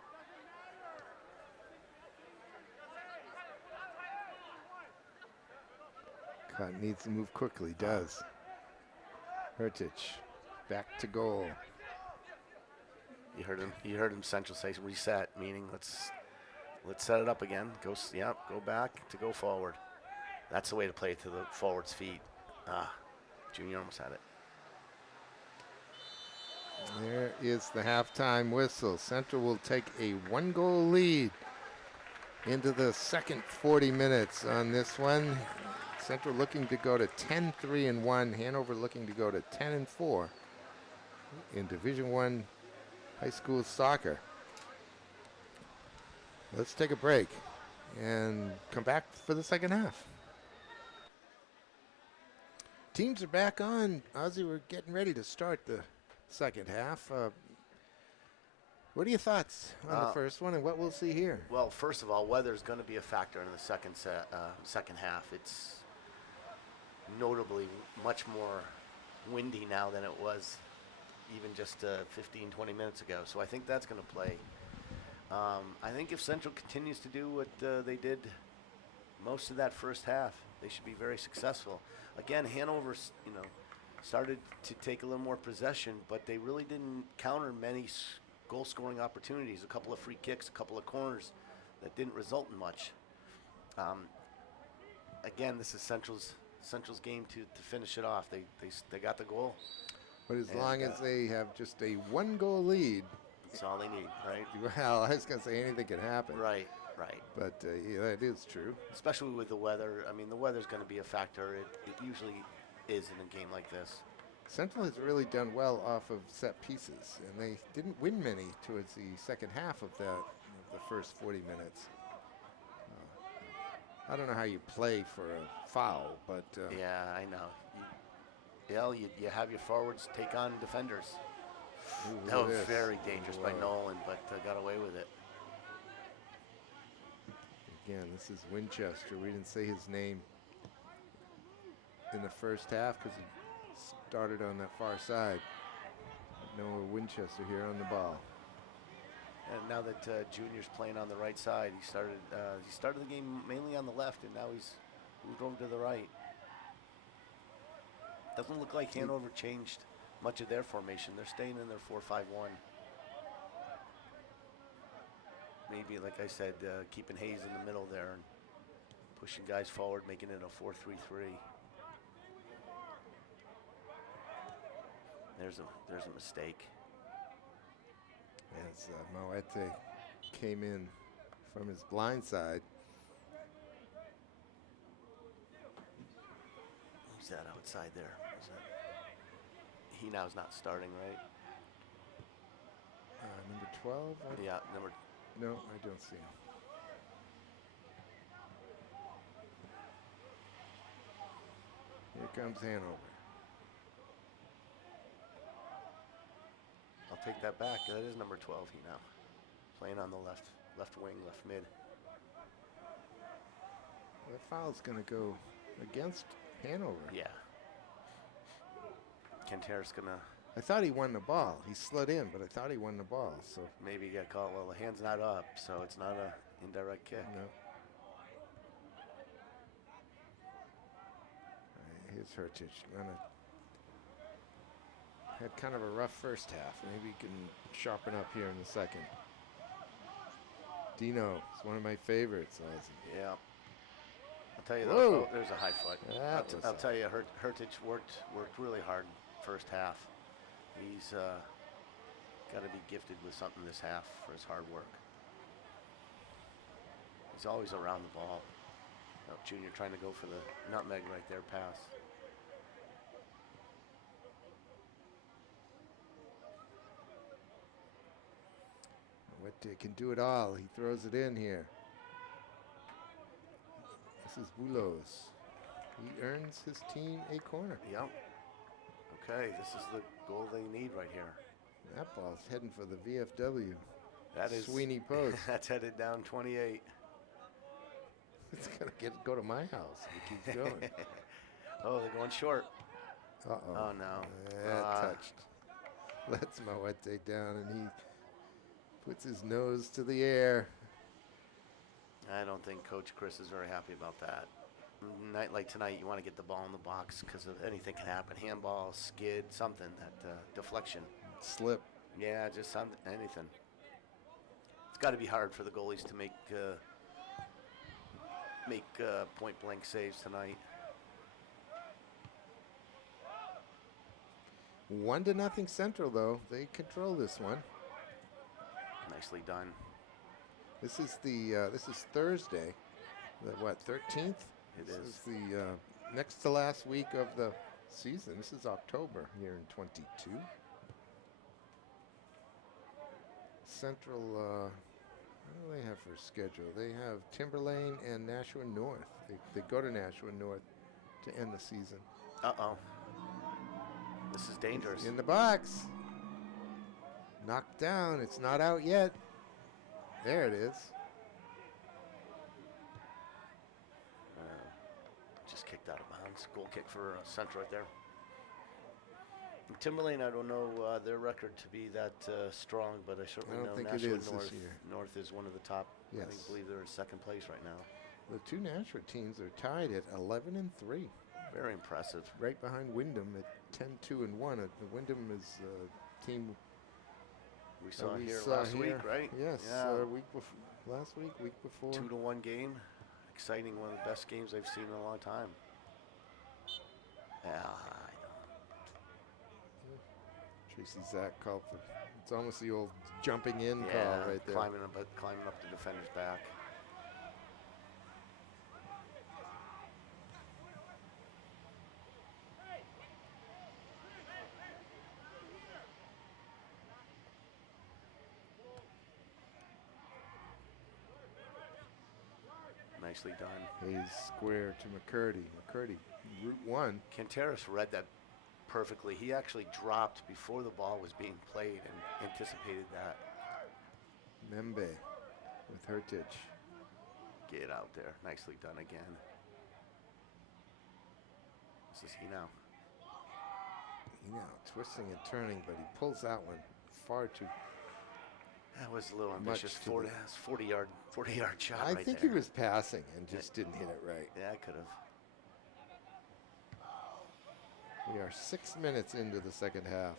Cotton needs to move quickly. Does. Hertich, back to goal. You heard him Central say reset, meaning let's set it up again. Go back to go forward. That's the way to play it to the forward's feet. Junior almost had it. There is the halftime whistle. Central will take a 1-goal lead into the second 40 minutes on this one. Central looking to go to 10-3-1. Hanover looking to go to 10-4 in Division I high school soccer. Let's take a break and come back for the second half. Teams are back on. Ozzy, we're getting ready to start the second half. What are your thoughts on the first one and what we'll see here? Well, first of all, weather's going to be a factor in the second half. It's notably much more windy now than it was even just 15, 20 minutes ago. So I think that's going to play. I think if Central continues to do what they did most of that first half, they should be very successful. Again, Hanover, started to take a little more possession, but they really didn't counter many goal-scoring opportunities. A couple of free kicks, a couple of corners that didn't result in much. Again, this is Central's game to finish it off. They got the goal. But as long as they have just a 1-goal lead, that's all they need, right? Well, I was going to say anything can happen. Right. But yeah, that is true. Especially with the weather. I mean, the weather's going to be a factor. It usually is in a game like this. Central has really done well off of set pieces, and they didn't win many towards the second half of the first 40 minutes. I don't know how you play for a foul, but yeah, I know. You have your forwards take on defenders. ooh, That was this. very dangerous by Whoa. Nolan, but got away with it. Again, this is Winchester. We didn't say his name in the first half because he started on that far side. Noah Winchester here on the ball. And now that Junior's playing on the right side, he started the game mainly on the left, and now he's moved over to the right. Doesn't look like Hanover changed much of their formation. They're staying in their 4-5-1. maybe, like I said, keeping Hayes in the middle there and pushing guys forward, making it a 4-3-3. There's a mistake. As Moete came in from his blind side. Who's that outside there? He now's not starting, right? Number 12? Yeah, number. No, I don't see him. Here comes Hanover. I'll take that back. That is number 12. He now playing on the left wing, left mid. Well, that foul's going to go against Hanover. Yeah. Kenter's gonna. I thought he won the ball. He slid in, but I thought he won the ball. So Maybe he got caught. Well, the hand's not up, so it's not a indirect kick. no. Here's Hertich. Had kind of a rough first half. Maybe he can sharpen up here in the second. Dino is one of my favorites, Ozzy. Yeah. I'll tell you, Whoa. there's a high foot. I'll tell you, Hertich worked really hard first half. He's got to be gifted with something this half for his hard work. He's always around the ball. Junior trying to go for the nutmeg right there pass. What can do it all. He throws it in here. This is Bulos. He earns his team a corner. Yep. Okay, this is the goal they need right here. That ball's heading for the VFW. That is Sweeney Post. That's headed down 28. It's gonna go to my house if it keeps going. Oh, they're going short. Uh-oh. Oh no. Touched. Lets Moete down, and he puts his nose to the air. I don't think Coach Chris is very happy about that. Night like tonight, you want to get the ball in the box because anything can happen. Handball, skid, something, that deflection. Slip. Yeah, just anything. It's got to be hard for the goalies to make point blank saves tonight. 1-0 Central, though. They control this one. Nicely done. This is Thursday, the 13th? It is. This is the next to last week of the season. This is October here in 22. Central, what do they have for a schedule? They have Timberlane and Nashua North. They go to Nashua North to end the season. Uh-oh. This is dangerous. In the box. Knocked down. It's not out yet. There it is. Just kicked out of bounds. Goal kick for Central right there. And Timberlane, I don't know their record to be that strong, but I certainly I don't know think Nashua it is North. this year. North is one of the top. Yes. I believe they're in second place right now. The two Nashua teams are tied at 11-3. Very impressive. Right behind Wyndham at 10-2-1. The Wyndham is a team We saw we here saw last here. week, right? Yes. Yeah. Last week, week before. 2-1 game. Exciting, one of the best games I've seen in a long time. Yeah, I know. Tracy Zach called for. It's almost the old jumping in Yeah, call right there. climbing up the defender's back. Nicely done. Hayes square to McCurdy. McCurdy, route one. Canteras read that perfectly. He actually dropped before the ball was being played and anticipated that. Membe with Hertich. Get out there. Nicely done again. This is Hino. Twisting and turning, but he pulls that one far too. That was a little ambitious. 40-yard shot I right think there. he was passing and just didn't hit it right. Yeah, I could have. We are 6 minutes into the second half.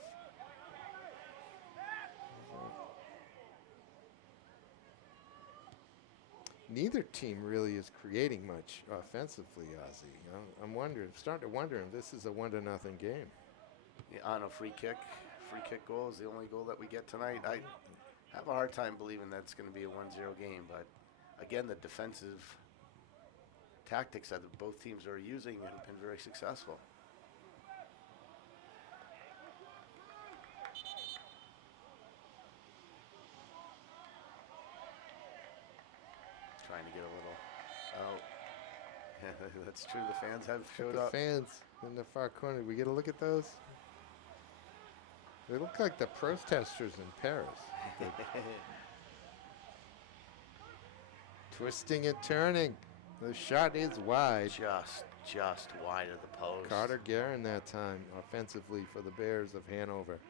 neither team really is creating much offensively, Ozzy. I'm starting to wonder if this is a 1-0 game. Yeah, on a free kick goal is the only goal that we get tonight. I have a hard time believing that's going to be a 1-0 game, but again, the defensive tactics that both teams are using have been very successful. Trying to get a little out. Yeah, that's true. The fans have showed The up. fans in the far corner. We get a look at those. They look like the protesters in Paris. Twisting and turning. The shot is wide. Just wide of the post. Carter Guerin that time offensively for the Bears of Hanover.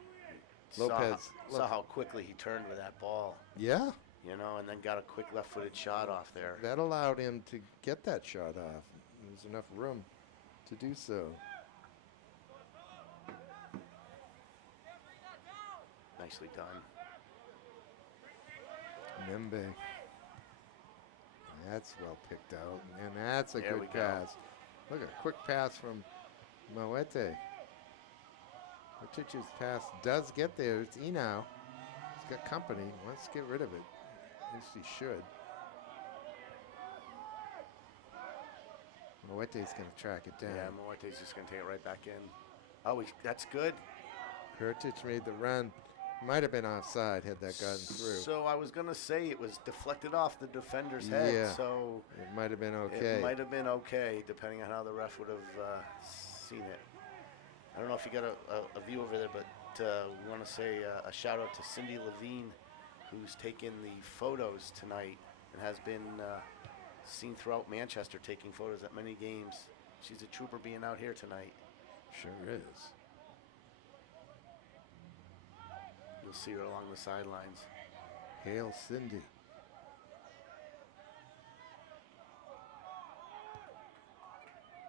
Saw Lopez. how quickly he turned with that ball. Yeah. You know, and then got a quick left-footed shot off there. That allowed him to get that shot off. There was enough room to do so. Nicely done. Membe. That's well picked out. And that's a There we good go. pass. Look, a quick pass from Moete. Ritich's pass does get there. It's Enow. He's got company. Wants to get rid of it. At least he should. Moete's going to track it down. Yeah, Moete's just going to take it right back in. Oh, that's good. Kurtic made the run. Might have been offside had that gotten through. So I was going to say it was deflected off the defender's head. Yeah. So It might have been okay. it might have been okay, depending on how the ref would have seen it. I don't know if you got a view over there, but we want to say a shout out to Cindy Levine, who's taken the photos tonight and has been seen throughout Manchester taking photos at many games. She's a trooper being out here tonight. Sure is. You'll see her along the sidelines. Hail Cindy.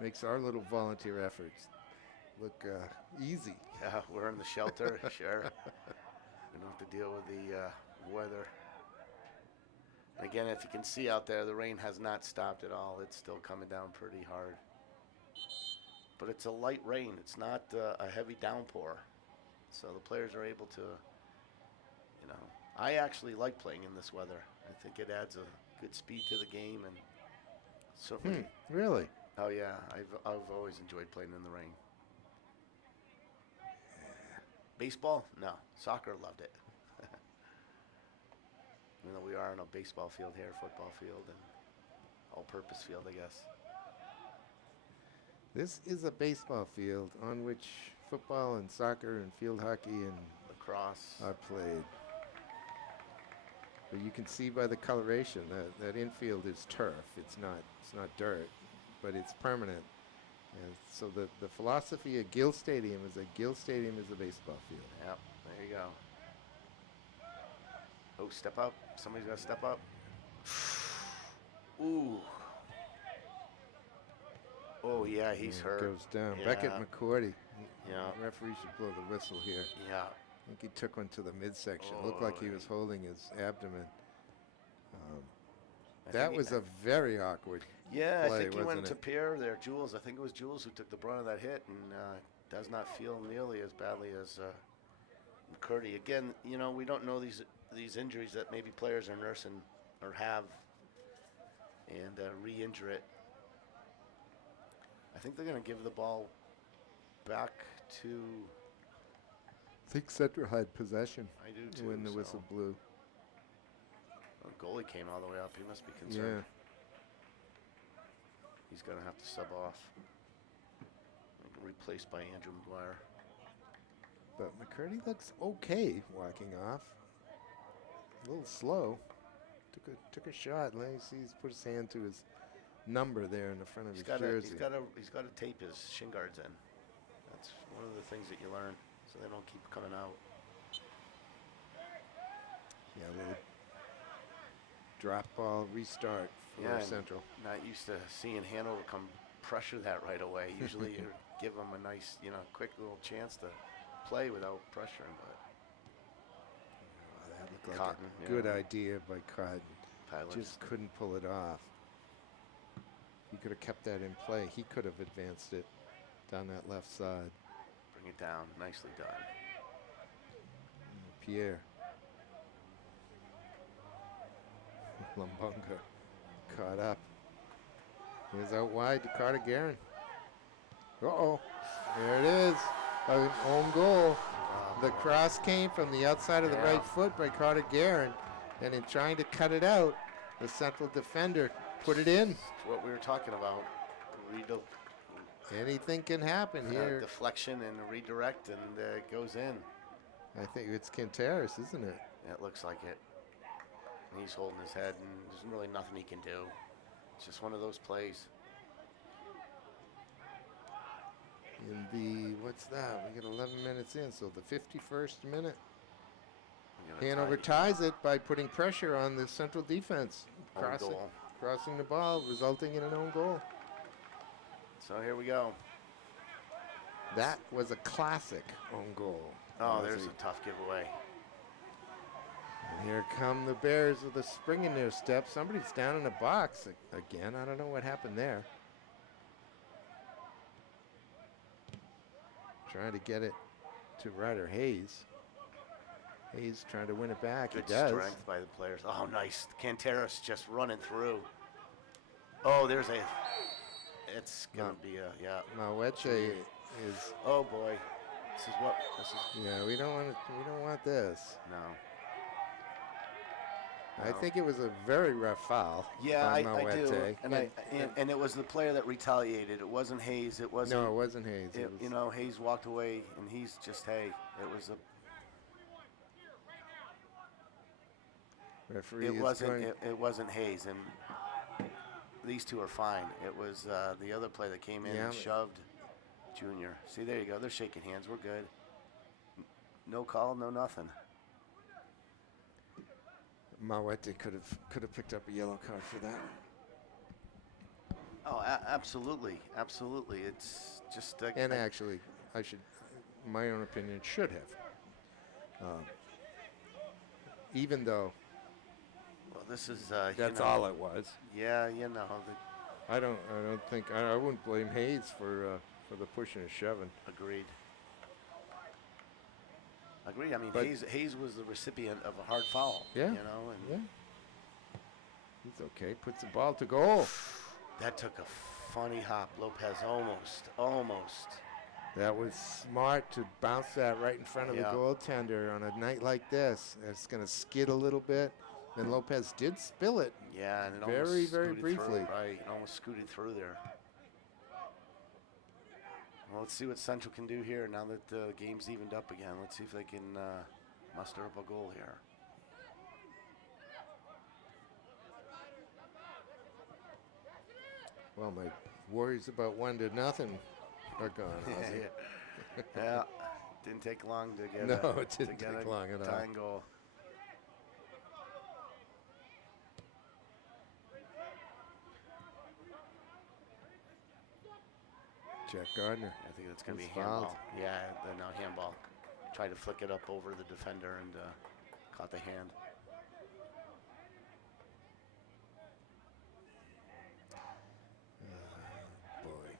Makes our little volunteer efforts look easy. Yeah, we're in the shelter, sure. We don't have to deal with the weather. And again, if you can see out there, the rain has not stopped at all. It's still coming down pretty hard. But it's a light rain. It's not a heavy downpour. So the players are able to, you know, I actually like playing in this weather. I think it adds a good speed to the game, and certainly. Really? Oh yeah, I've always enjoyed playing in the rain. Baseball? No. Soccer, loved it. Even though we are on a baseball field here, football field, and all-purpose field, I guess. This is a baseball field on which football and soccer and field hockey and Lacrosse. are played. But you can see by the coloration that infield is turf. It's not dirt, but it's permanent. And so the philosophy of Gill Stadium is that Gill Stadium is a baseball field. Yep, there you go. Oh, step up. Somebody's got to step up. Ooh. Oh, yeah, he's And it hurt. goes down. Yeah. Beckett McCourty. Yeah. The referee should blow the whistle here. Yeah. I think he took one to the midsection. Looked like he was holding his abdomen. That was a very awkward Yeah, play, I think he went wasn't to it? Pierre there, Jules. I think it was Jules who took the brunt of that hit, and does not feel nearly as badly as McCurdy. Again, you know, we don't know these injuries that maybe players are nursing or have, and re-injure it. I think they're going to give the ball back to. I think Central had possession I do too. when the so. whistle blew. Goalie came all the way up. He must be concerned. Yeah. He's going to have to sub off. Replaced by Andrew McGuire. But McCurdy looks okay walking off. A little slow. Took a shot. Let me see. He's put his hand to his number there in the front of his jersey. He's got to tape his shin guards in. That's one of the things that you learn, so they don't keep coming out. Yeah, a little drop ball restart for Yeah, Central. Not used to seeing Hanover come pressure that right away. Usually you give them a nice, quick little chance to play without pressuring. But That looked like Cotton, a good yeah. idea by Cotton. Tyler. Just couldn't pull it off. He could have kept that in play. He could have advanced it down that left side. Bring it down. Nicely done. Pierre. Lumbunga caught up. He's out wide to Carter Guerin. Uh-oh. There it is. An own goal. The cross came from the outside of the right foot by Carter Guerin. And in trying to cut it out, the central defender put it in. It's what we were talking about. Anything can happen here. Deflection and redirect, and it goes in. I think it's Quinteros, isn't it? It looks like it. And he's holding his head, and there's really nothing he can do. It's just one of those plays. In the, what's that? We got 11 minutes in, so the 51st minute. Hanover ties it by putting pressure on the central defense. Crossing the ball, resulting in an own goal. So here we go. That was a classic own goal. Oh, there's a tough giveaway. And here come the Bears with a spring in their step. Somebody's down in the box again. I don't know what happened there. Trying to get it to Ryder Hayes. Hayes trying to win it back. Good he does. Strength by the players. Oh, nice. Quinteros just running through. Oh, there's a. It's gonna be a Mawetche is. Oh boy. This is what. Yeah, we don't want this. No. I think it was a very rough foul. Yeah, by I Mawetche. do. And it was the player that retaliated. It wasn't Hayes. It wasn't. No, it wasn't Hayes. You know, Hayes walked away, and he's just It was a. Referee It wasn't Hayes, and these two are fine. It was the other player that came in and shoved Junior. See, there you go. They're shaking hands. We're good. No call, no nothing. Mawetche could have picked up a yellow card for that. Oh, absolutely, absolutely. It's just. And actually, my own opinion, should have. Even though. Well, this is. That's all it was. Yeah, you know. I don't think I wouldn't blame Hayes for the pushing and shoving. Agreed. I mean, Hayes was the recipient of a hard foul. Yeah. You know. And He's okay. Puts the ball to goal. That took a funny hop. Lopez almost. That was smart to bounce that right in front of the goaltender on a night like this. It's going to skid a little bit. And Lopez did spill it. Yeah, and it very briefly. Through, right, it almost scooted through there. Well, let's see what Central can do here now that the game's evened up again. Let's see if they can muster up a goal here. Well, my worries about 1-0 are gone. Yeah, didn't take long to get. No, it didn't take long at all. Tying goal. Jack Gardner. I think that's going to be fouled. handball. Yeah, no handball. Tried to flick it up over the defender and caught the hand. Boy.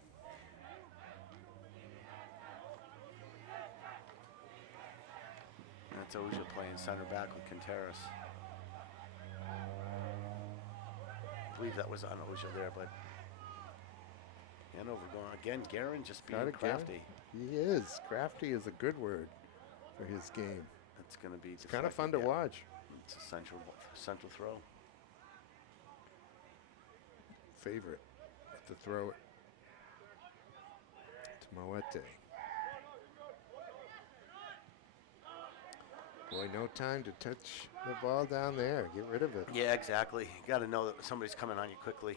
That's Oja playing center back with Quinteros. I believe that was on Oja there, but Hanover going again. Guerin just being crafty. He is. Crafty is a good word for his game. It's going to be kind of fun to watch. It's a central throw. Favorite to throw it to Mawetche. Boy, no time to touch the ball down there. Get rid of it. Yeah, exactly. You got to know that somebody's coming on you quickly.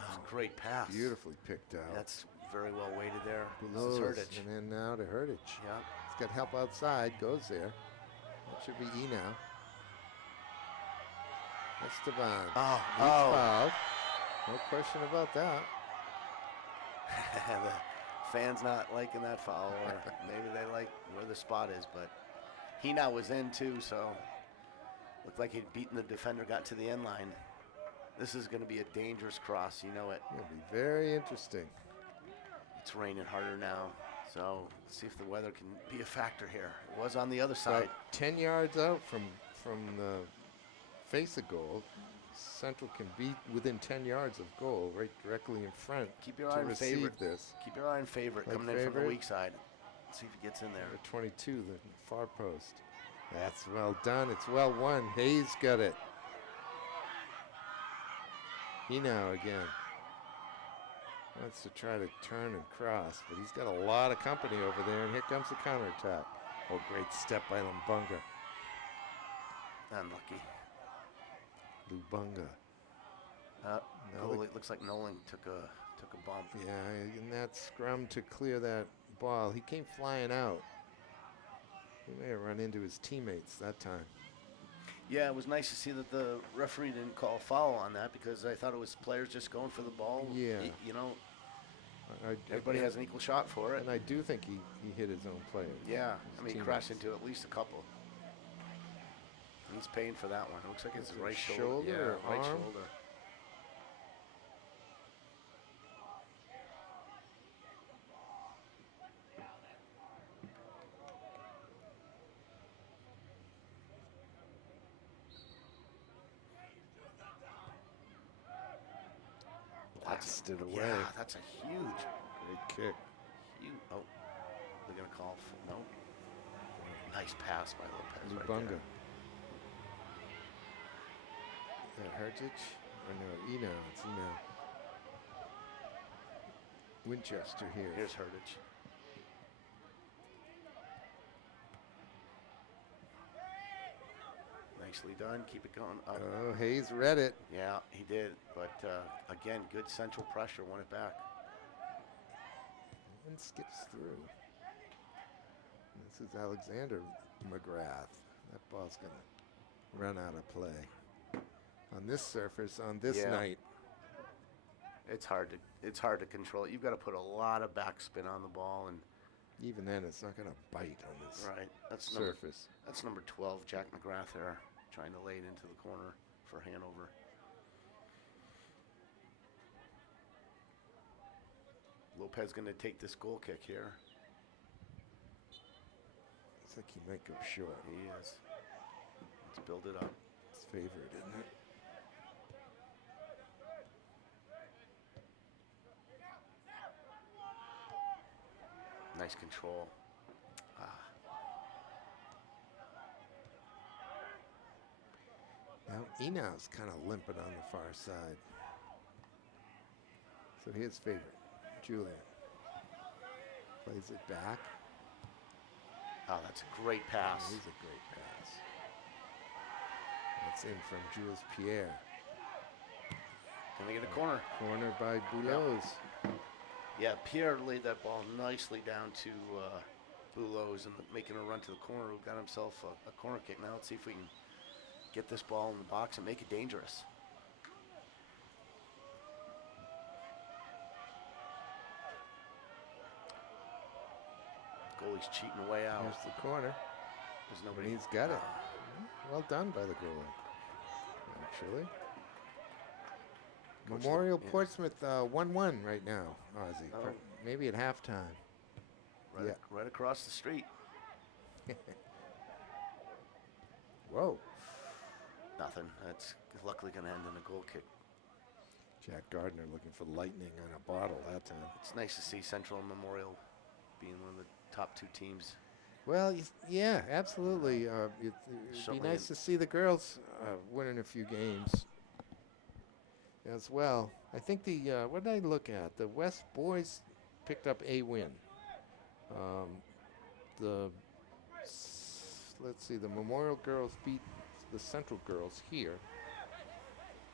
Oh, great pass. Beautifully picked out. That's very well weighted there. This is Herdich. And then now to Herdich. Yeah. He's got help outside. Goes there. That should be E now. Esteban. Oh. Fouled. No question about that. The fans not liking that foul, or maybe they like where the spot is, but He now was in too, so looked like he'd beaten the defender, got to the end line. This is going to be a dangerous cross, you know it. It'll be very interesting. It's raining harder now, so let's see if the weather can be a factor here. It was on the other side. About 10 yards out from the face of goal. Central can be within 10 yards of goal, right directly in front. Keep your to eye on receive favorite. this. Keep your eye on favorite Like coming in from the favorite? weak side. Let's see if he gets in there. Number 22, the far post. That's well done. It's well won. Hayes got it. He now again wants to try to turn and cross, but he's got a lot of company over there, and here comes the counterattack. Oh, great step by Lumbunga. Unlucky. Lubunga. Goalie, it looks like Nolan took a bump. Yeah, in that scrum to clear that ball, he came flying out. He may have run into his teammates that time. Yeah, it was nice to see that the referee didn't call foul on that because I thought it was players just going for the ball. Yeah. You know, I- everybody has an equal shot for it. And I do think he hit his own player. Yeah, his I mean, he teammates. crashed into at least a couple. He's paying for that one. It looks like it's Is his it right shoulder. shoulder Yeah, or right arm? shoulder. Blasted away. Yeah, that's a huge, Great kick. Oh, they're gonna call. No. Nice pass by Lopez. Right Lubunga. there. Is that Hertich? Or no, Eno. It's Eno. Winchester here. Here's Herdich. Nicely done. Keep it going up. Oh, Hayes read it. Yeah, he did. But again, good central pressure. Won it back. And skips through. This is Alexander McGrath. That ball's going to run out of play. On this surface, on this Yeah. night. It's hard to control it. You've got to put a lot of backspin on the ball, and Even then, it's not going to bite on this right. That's surface. number 12, Jack McGrath there, trying to lay it into the corner for Hanover. Lopez going to take this goal kick here. Looks like he might go short. He is. Let's build it up. It's favored, isn't it? Nice control. Now Eno's kind of limping on the far side. So his favorite, Julian. Plays it back. Oh, that's a great pass. He's a great pass. That's in from Jules Pierre. Can they get a corner? Corner by Boulos. Yeah, Pierre laid that ball nicely down to Boulos and making a run to the corner. Who got himself a corner kick. Now let's see if we can get this ball in the box and make it dangerous. Goalie's cheating away out. Here's the corner. There's And nobody. he's got it. Well done by the goalie, actually. Coach Memorial yeah. Portsmouth 1-1 right now, Ozzy. Oh. Maybe at halftime. Right, Yeah. right across the street. Whoa. Nothing. That's luckily going to end in a goal kick. Jack Gardner looking for lightning on a bottle that time. It's nice to see Central and Memorial being one of the top two teams. Well, yeah, absolutely. It'd be Certainly nice to see the girls winning a few games as well. I think what did I look at? The West boys picked up a win. Let's see, the Memorial girls beat the Central girls here.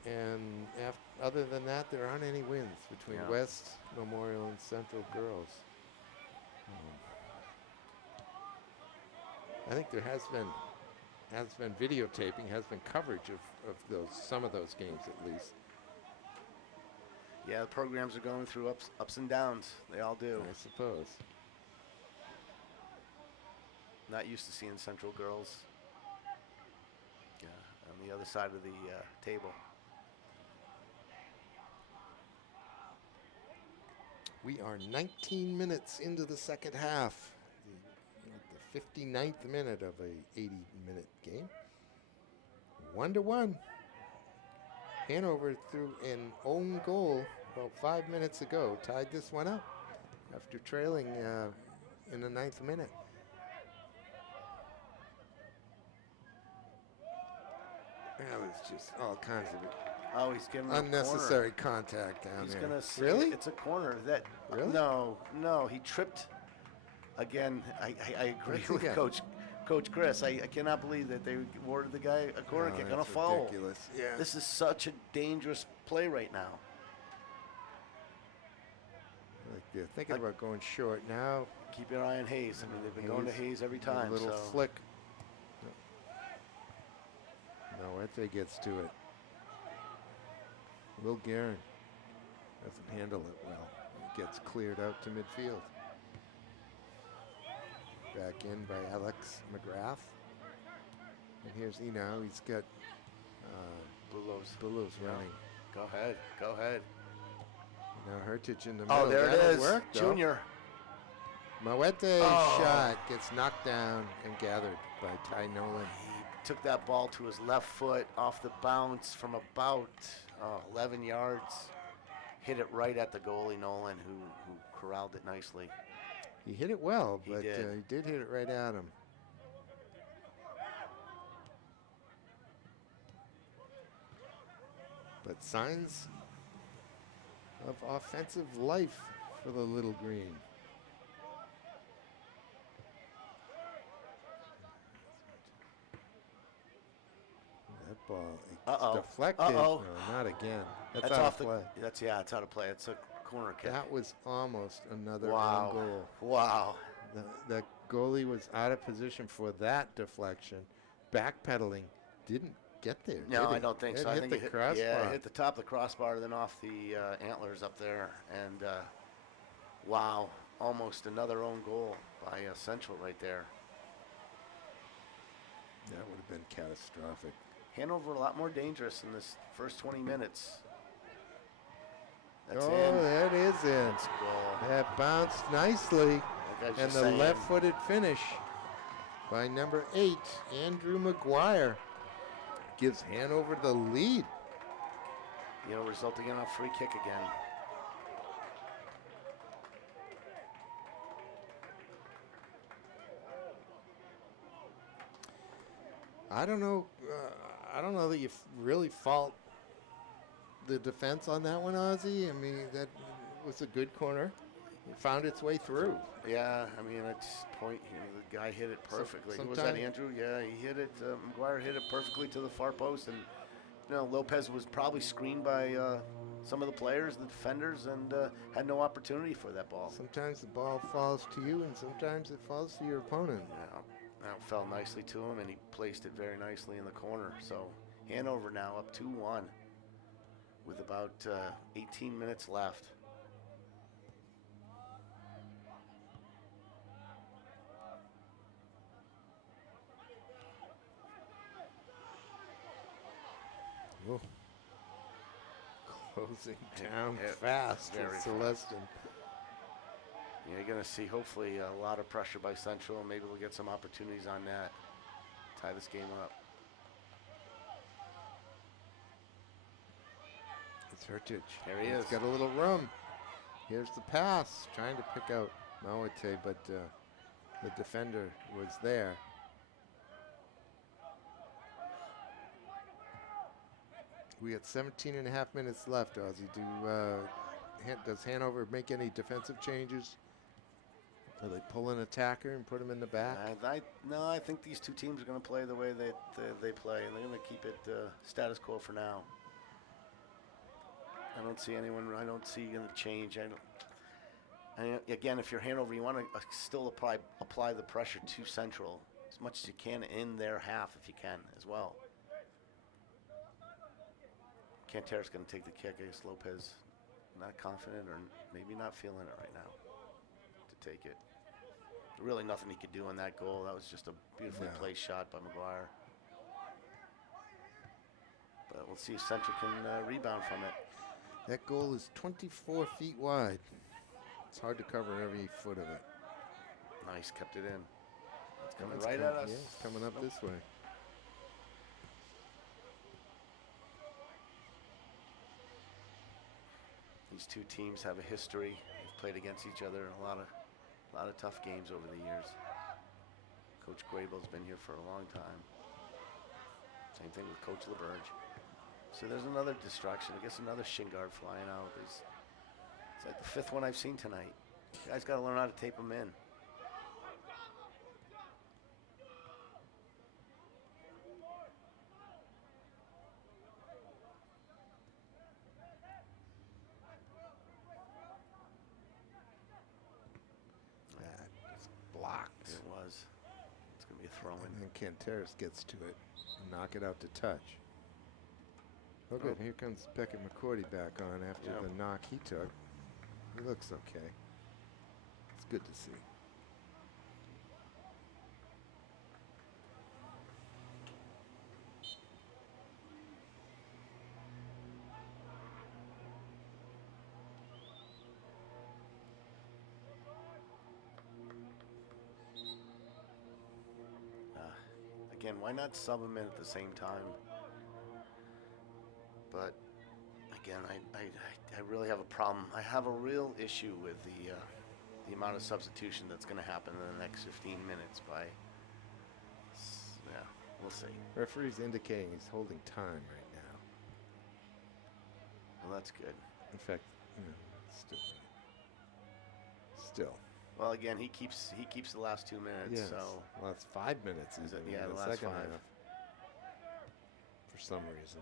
And other than that, there aren't any wins between Yeah. West, Memorial, and Central girls. I think there has been videotaping, has been coverage of some of those games at least. Yeah, the programs are going through ups and downs. They all do. I suppose. Not used to seeing Central girls. Yeah, on the other side of the table. We are 19 minutes into the second half. The 59th minute of a 80-minute game. 1-1. Hanover threw an own goal about 5 minutes ago. Tied this one up after trailing in the 9th minute. That was just all kinds of Oh, he's giving him unnecessary contact down He's there. gonna say Really? it's a corner. That Really? No, he tripped. Again, I agree Once with again. Coach Chris. I cannot believe that they awarded the guy a corner kick on a that's foul. ridiculous. Yeah. This is such a dangerous play right now. Like they're thinking about going short now. Keep your eye on Hayes. I mean, they've been going to Hayes every time. A little so. flick. No, Ete gets to it. Will Guerin doesn't handle it well. It gets cleared out to midfield. Back in by Alex McGrath. And here's Eno. He's got Bulos running. Go ahead. Go ahead. Now Hertage in the middle. Oh, there it That'll is. work, though. Junior. Moete's shot gets knocked down and gathered by Ty Nolan. He took that ball to his left foot off the bounce from about 11 yards. Hit it right at the goalie, Nolan, who corralled it nicely. He hit it well, He but did. he did hit it right at him. But signs of offensive life for the Little Green. That ball deflected. Uh-oh. No, not again. That's That's out off of play. It's out of play. It's a corner kick. That was almost another Wow. own goal. Wow. The goalie was out of position for that deflection. Backpedaling, didn't get there. No, did he? I don't think It so. I hit think the it hit, crossbar. yeah, it hit the top of the crossbar, then off the antlers up there. And wow, almost another own goal by Central right there. That would have been catastrophic. Hanover a lot more dangerous in this first 20 minutes. That's Oh, in. that is in. That's a goal. That bounced nicely. Like I was And just the saying. left-footed finish by number 8, Andrew McGuire, gives Hanover the lead. Resulting in a free kick again. I don't know. I don't know that you really fault the defense on that one, Ozzy. I mean, that was a good corner. It found its way through. Yeah, I mean, it's point. The guy hit it perfectly. Who was that, sometime- Andrew? Yeah, he hit it. McGuire hit it perfectly to the far post, and Lopez was probably screened by some of the players, the defenders, and had no opportunity for that ball. Sometimes the ball falls to you, and sometimes it falls to your opponent. Yeah, that fell nicely to him, and he placed it very nicely in the corner. So Hanover now up 2-1 with about 18 minutes left. Oh. Closing down Yeah, fast very for fast. Celestin. Yeah, you're going to see hopefully a lot of pressure by Central. Maybe we'll get some opportunities on that. Tie this game up. It's Hertage. There he He's is. got a little room. Here's the pass. Trying to pick out Mawate, but the defender was there. We got 17 and a half minutes left, Ozzy. Does Hanover make any defensive changes? Do they pull an attacker and put him in the back? No, I think these two teams are going to play the way they play, and they're going to keep it status quo for now. I don't see anyone. I don't see going to change. Again, if you're Hanover, you want to still apply the pressure to Central as much as you can in their half, if you can, as well. Cantero's going to take the kick. I guess Lopez not confident or maybe not feeling it right now to take it. really nothing he could do on that goal. That was just a beautifully No. placed shot by McGuire. But we'll see if Central can rebound from it. That goal is 24 feet wide. It's hard to cover every foot of it. Nice, kept it in. It's coming It's right at us. Yeah, it's coming up this way. These two teams have a history. They've played against each other in a lot of tough games over the years. Coach Grable's been here for a long time. Same thing with Coach LaBerge. So there's another distraction. I guess another shin guard flying out. It's like the fifth one I've seen tonight. You guys got to learn how to tape them in. That's blocked. It was. It's going to be a throw-in. And then Canteras gets to it and knock it out to touch. Oh, good. Here comes Beckett McCourty back on after the knock he took. He looks okay. It's good to see. Again, why not sub them in at the same time? But again, I really have a problem. I have a real issue with the amount of substitution that's going to happen in the next 15 minutes. Yeah, we'll see. Referee's indicating he's holding time right now. Well, that's good. In fact, still. Well, again, he keeps the last 2 minutes. Yes. So well, it's 5 minutes. Is it? Even Yeah, in the last second 5. half, for some reason.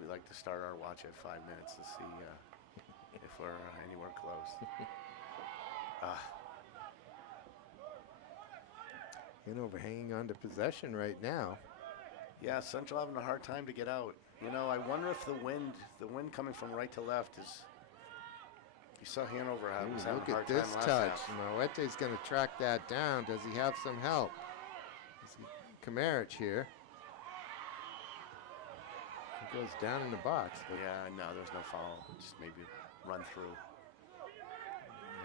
We like to start our watch at 5 minutes to see if we're anywhere close. Hanover hanging on to possession right now. Yeah, Central having a hard time to get out. You know, I wonder if the wind coming from right to left is. You saw Hanover was having Look a hard at this time last touch. half. Moete's going to track that down. Does he have some help? Kamarich here. He goes down in the box. But Yeah, no, there's no foul. Just maybe run through.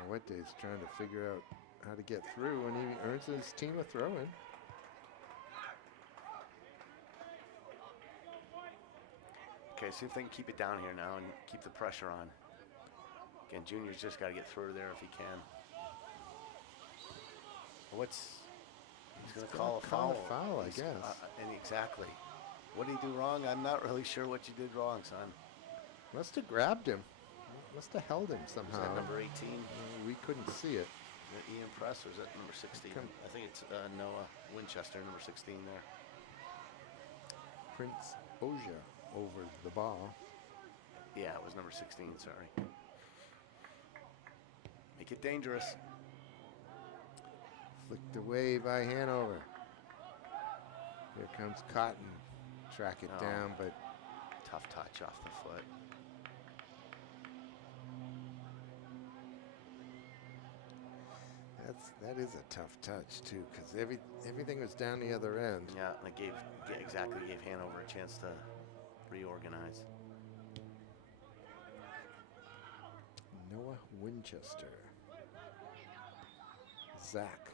Moete's trying to figure out how to get through, and he earns his team a throw-in. Okay, see if they can keep it down here now and keep the pressure on. Again, Junior's just got to get through there if he can. He's going to call a foul. I guess. And exactly. What did he do wrong? I'm not really sure what you did wrong, son. Must have grabbed him. Must have held him somehow. Is that number 18? We couldn't see it. Is that Ian Press or is that number 16? I think it's Noah Winchester, number 16 there. Prince Oja over the ball. Yeah, it was number 16, sorry. Make it dangerous. Flicked away by Hanover. Here comes Cotton. Track it down, but tough touch off the foot. that is a tough touch too, because everything was down the other end. Yeah, and it gave Hanover a chance to reorganize. Noah Winchester. Zach.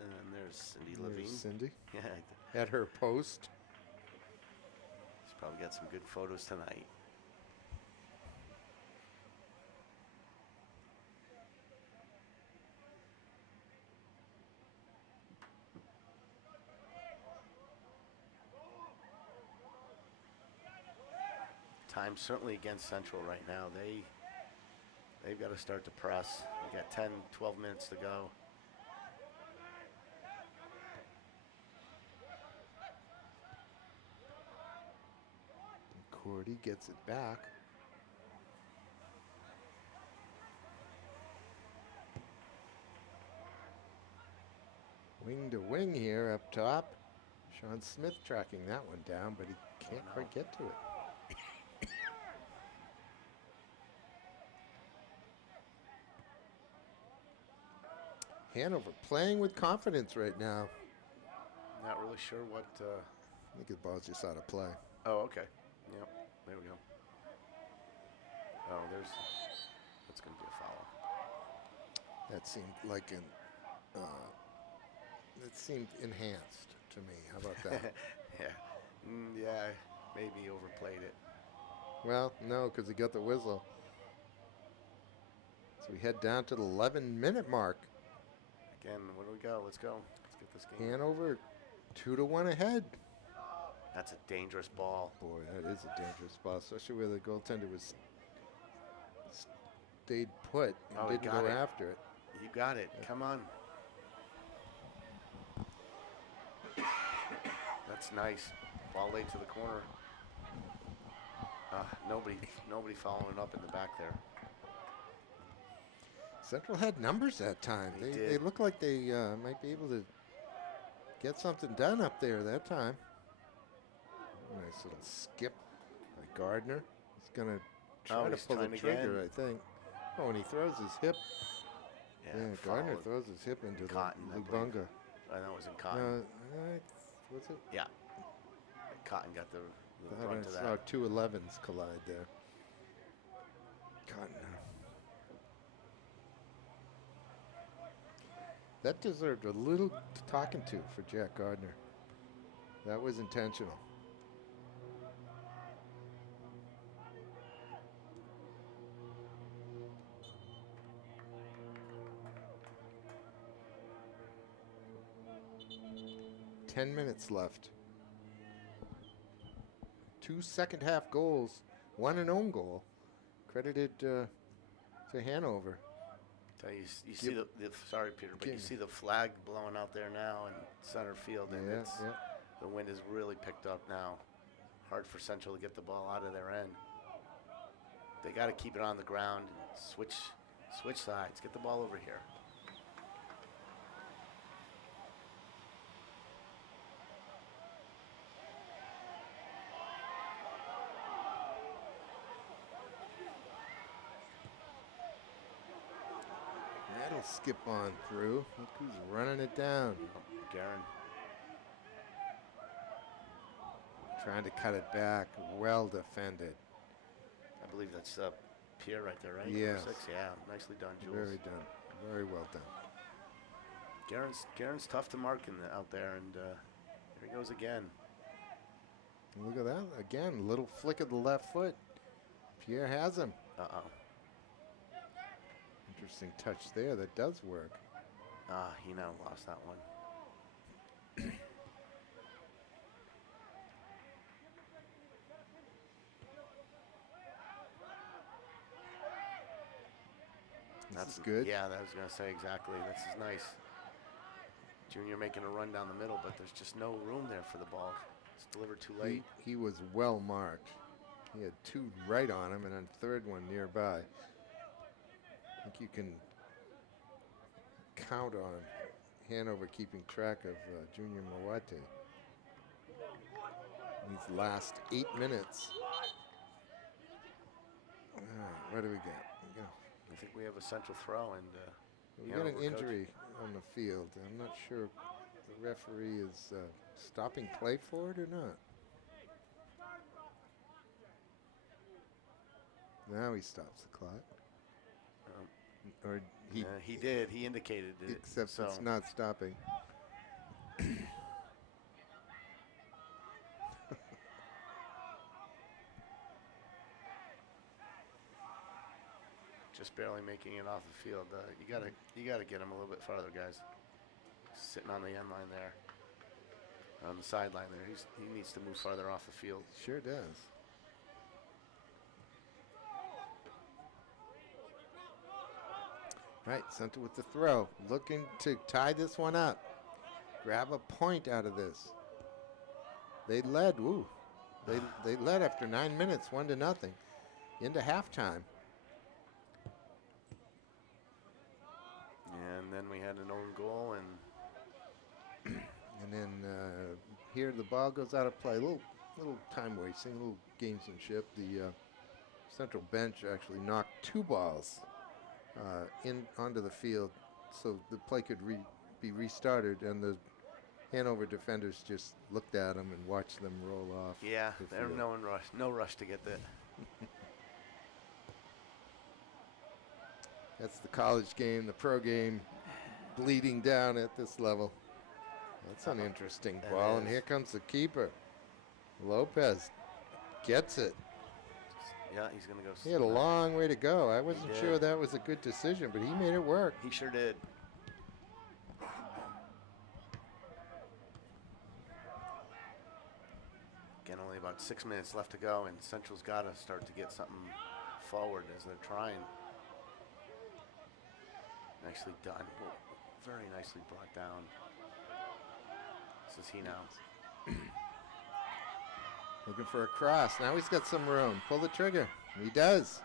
And then there's Cindy There's Levine. Cindy. Yeah, At her post. she's probably got some good photos tonight. Time certainly against Central right now. They've got to start to press. We got 10, 12 minutes to go. Cordy gets it back. Wing to wing here up top. Sean Smith tracking that one down, but he Can't now. quite get to it. Hanover playing with confidence right now. Not really sure what. I think the ball's just out of play. Oh, okay. Yep. There we go. Oh, that's going to be a foul. That seemed like that seemed enhanced to me. How about that? Yeah. Yeah, maybe overplayed it. Well, no, because he got the whistle. So we head down to the 11-minute mark. Again, what do we got? Let's go. Let's get this game. Hanover 2-1 ahead. That's a dangerous ball. Boy, that is a dangerous ball, especially where the goaltender was stayed put and Oh, he didn't got go it. after it. You got it. Come on. That's nice. Ball late to the corner. Nobody following up in the back there. Central had numbers that time. They They did. look like they might be able to get something done up there that time. Nice little skip by Gardner. He's going to try to He's pull the trying trigger, again. I think. Oh, and he throws his hip. Yeah, Gardner fouled. throws his hip into Cotton, I the believe. Lubunga. I know it was in Cotton. Was it? Yeah. Cotton got the I brunt of saw that. two 11s collide there. Cotton. That deserved a little talking to for Jack Gardner. That was intentional. Ten minutes left. 2 second-half goals, one an own goal, credited to Hanover. You see sorry, Peter, but you see the flag blowing out there now in center field, and the wind has really picked up now. Hard for Central to get the ball out of their end. They got to keep it on the ground and switch sides. Get the ball over here. That'll skip on through. Look who's running it down. Guerin. Trying to cut it back. Well defended. I believe that's Pierre right there, right? Yes. Number 6. Yeah, nicely done, Jules. Very done. Very well done. Guerin's tough to mark out there, and here he goes again. Look at that. Again, little flick of the left foot. Pierre has him. Uh-oh. Interesting touch there. That does work. He now lost that one. That's good. Yeah, that was going to say exactly. This is nice. Junior making a run down the middle, but there's just no room there for the ball. It's delivered too late. He was well marked. He had two right on him and a third one nearby. I think you can count on Hanover keeping track of Junior Mawate. These last 8 minutes. What do we got? I think we have a central throw, and We got an injury on the field. I'm not sure if the referee is stopping play for it or not. Now he stops the clock. Or he did. He indicated it. Except so. it's not stopping. Just barely making it off the field. You gotta get him a little bit farther, guys. Sitting on the end line there, on the sideline there. He needs to move farther off the field. Sure does. Right, Center with the throw. Looking to tie this one up. Grab a point out of this. They led. Ooh. They led after 9 minutes, 1-0. Into halftime. And then we had an own goal, and And then here the ball goes out of play. A little little time wasting, a little gamesmanship. The central bench actually knocked 2 balls in onto the field, so the play could be restarted, and the Hanover defenders just looked at them and watched them roll off. Yeah, the there's field. no rush to get that. That's the college game, the pro game, bleeding down at this level. That's an interesting That ball, and is. here comes the keeper. Lopez gets it. Yeah, he's gonna go. He had a long way to go. I wasn't did. sure that was a good decision, but he made it work. He sure did. Again, only about 6 minutes left to go, and Central's got to start to get something forward as they're trying. Nicely done. Very nicely brought down. This is he now. Looking for a cross. Now he's got some room. Pull the trigger. He does.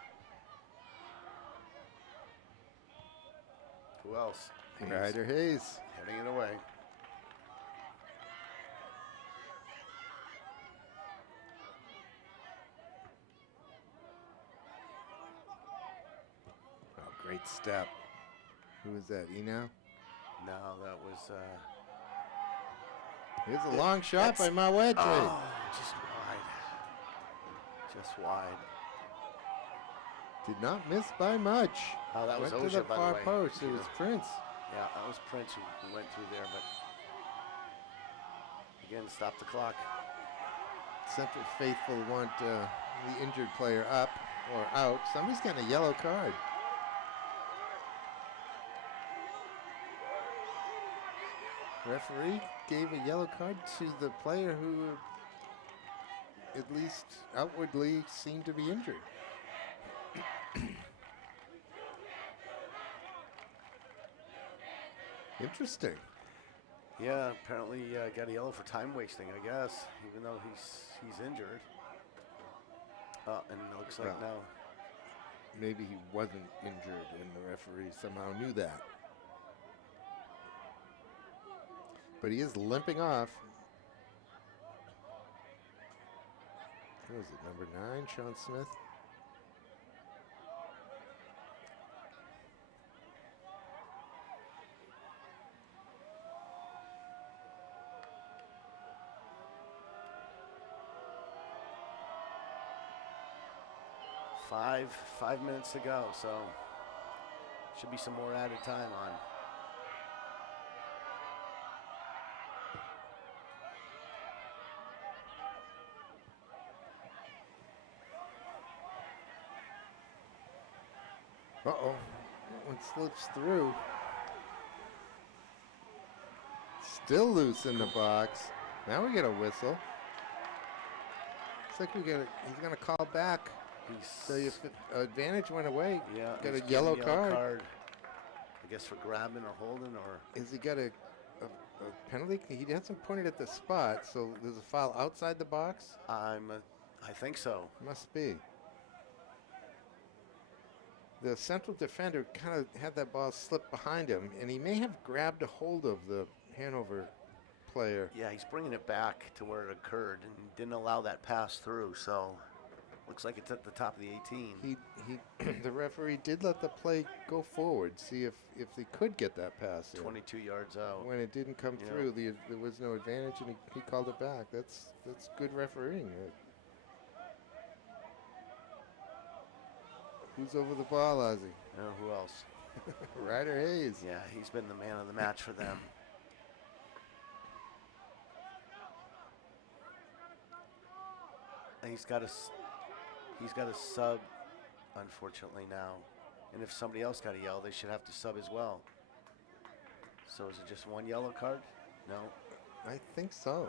Who else? Ryder Hayes. Heading it away. Oh, great step. Who was that? Eno? No, that was. Here's a long shot by Mawedre. Oh, just wide. Just wide. Did not miss by much. Oh, that was Went to Oja, the by far the way. post. It was Prince. Yeah, that was Prince who went through there, but again, stop the clock. Central faithful want the injured player up or out. Somebody's got a yellow card. Referee gave a yellow card to the player who at least outwardly seemed to be injured. Interesting. Yeah, apparently got a yellow for time wasting, I guess, even though he's injured. And it looks like Well, now. Maybe he wasn't injured and the referee somehow knew that. But he is limping off. Who was it, number 9, Sean Smith? Five minutes to go, so should be some more added time on. Uh-oh. That one slips through. Still loose in the box. Now we get a whistle. Looks like he's going to call back. So if the advantage went away, Yeah, got he's a yellow getting card. I guess for grabbing or holding or. Has he got a penalty? He hasn't pointed at the spot, so there's a foul outside the box? I think so. Must be. The central defender kind of had that ball slip behind him, and he may have grabbed a hold of the Hanover player. Yeah, he's bringing it back to where it occurred and didn't allow that pass through. So looks like it's at the top of the 18. The referee did let the play go forward, see if they could get that pass in. 22 yards out. When it didn't come Yeah. through, there was no advantage, and he called it back. That's good refereeing. Who's over the ball, Ozzy? Who else? Ryder Hayes. Yeah, he's been the man of the match for them. And he's got a sub, unfortunately now. And if somebody else got a yellow, they should have to sub as well. So is it just one yellow card? No. I think so.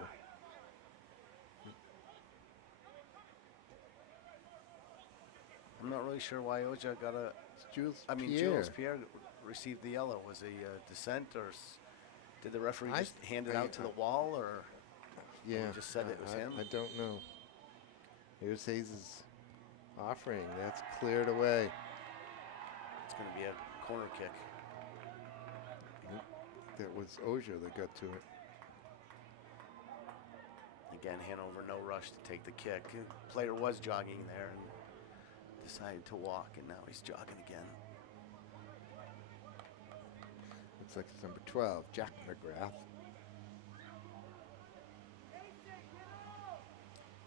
I'm not really sure why Oja got a. Jules Jules Pierre received the yellow. Was a dissent, or did the referee just hand it out to the wall, or? Yeah. He just said it was him? I don't know. Here's Hayes' offering. That's cleared away. It's going to be a corner kick. That was Oja that got to it. Again, Hanover, no rush to take the kick. Player was jogging there and decided to walk, and now he's jogging again. Looks like it's number 12, Jack McGrath.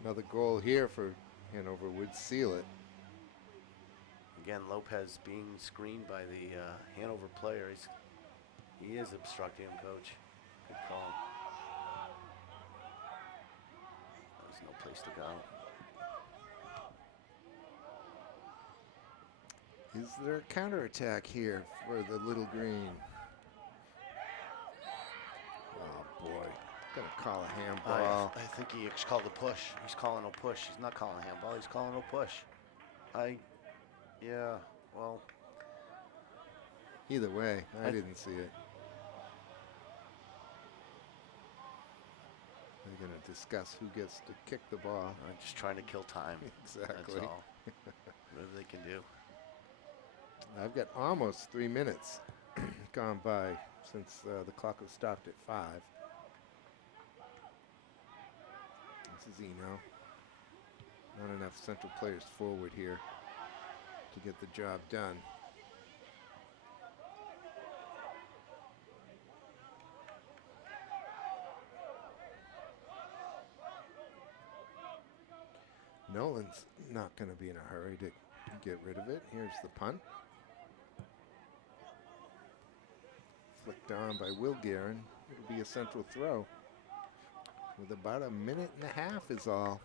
Another goal here for Hanover would seal it. Again, Lopez being screened by the Hanover player. He is obstructing him, coach. Good call. There's no place to go. Is there a counterattack here for the Little Green? Oh boy, gonna call a handball. I think he called a push. He's calling a push. He's not calling a handball. He's calling a push. Yeah, well. Either way, I didn't see it. They're going to discuss who gets to kick the ball. I'm just trying to kill time. Exactly. That's all. Whatever they can do. I've got almost 3 minutes gone by since the clock was stopped at 5. This is Eno. Not enough central players forward here to get the job done. Nolan's not going to be in a hurry to get rid of it. Here's the punt. Flicked on by Will Guerin. It'll be a central throw with about a minute and a half is all.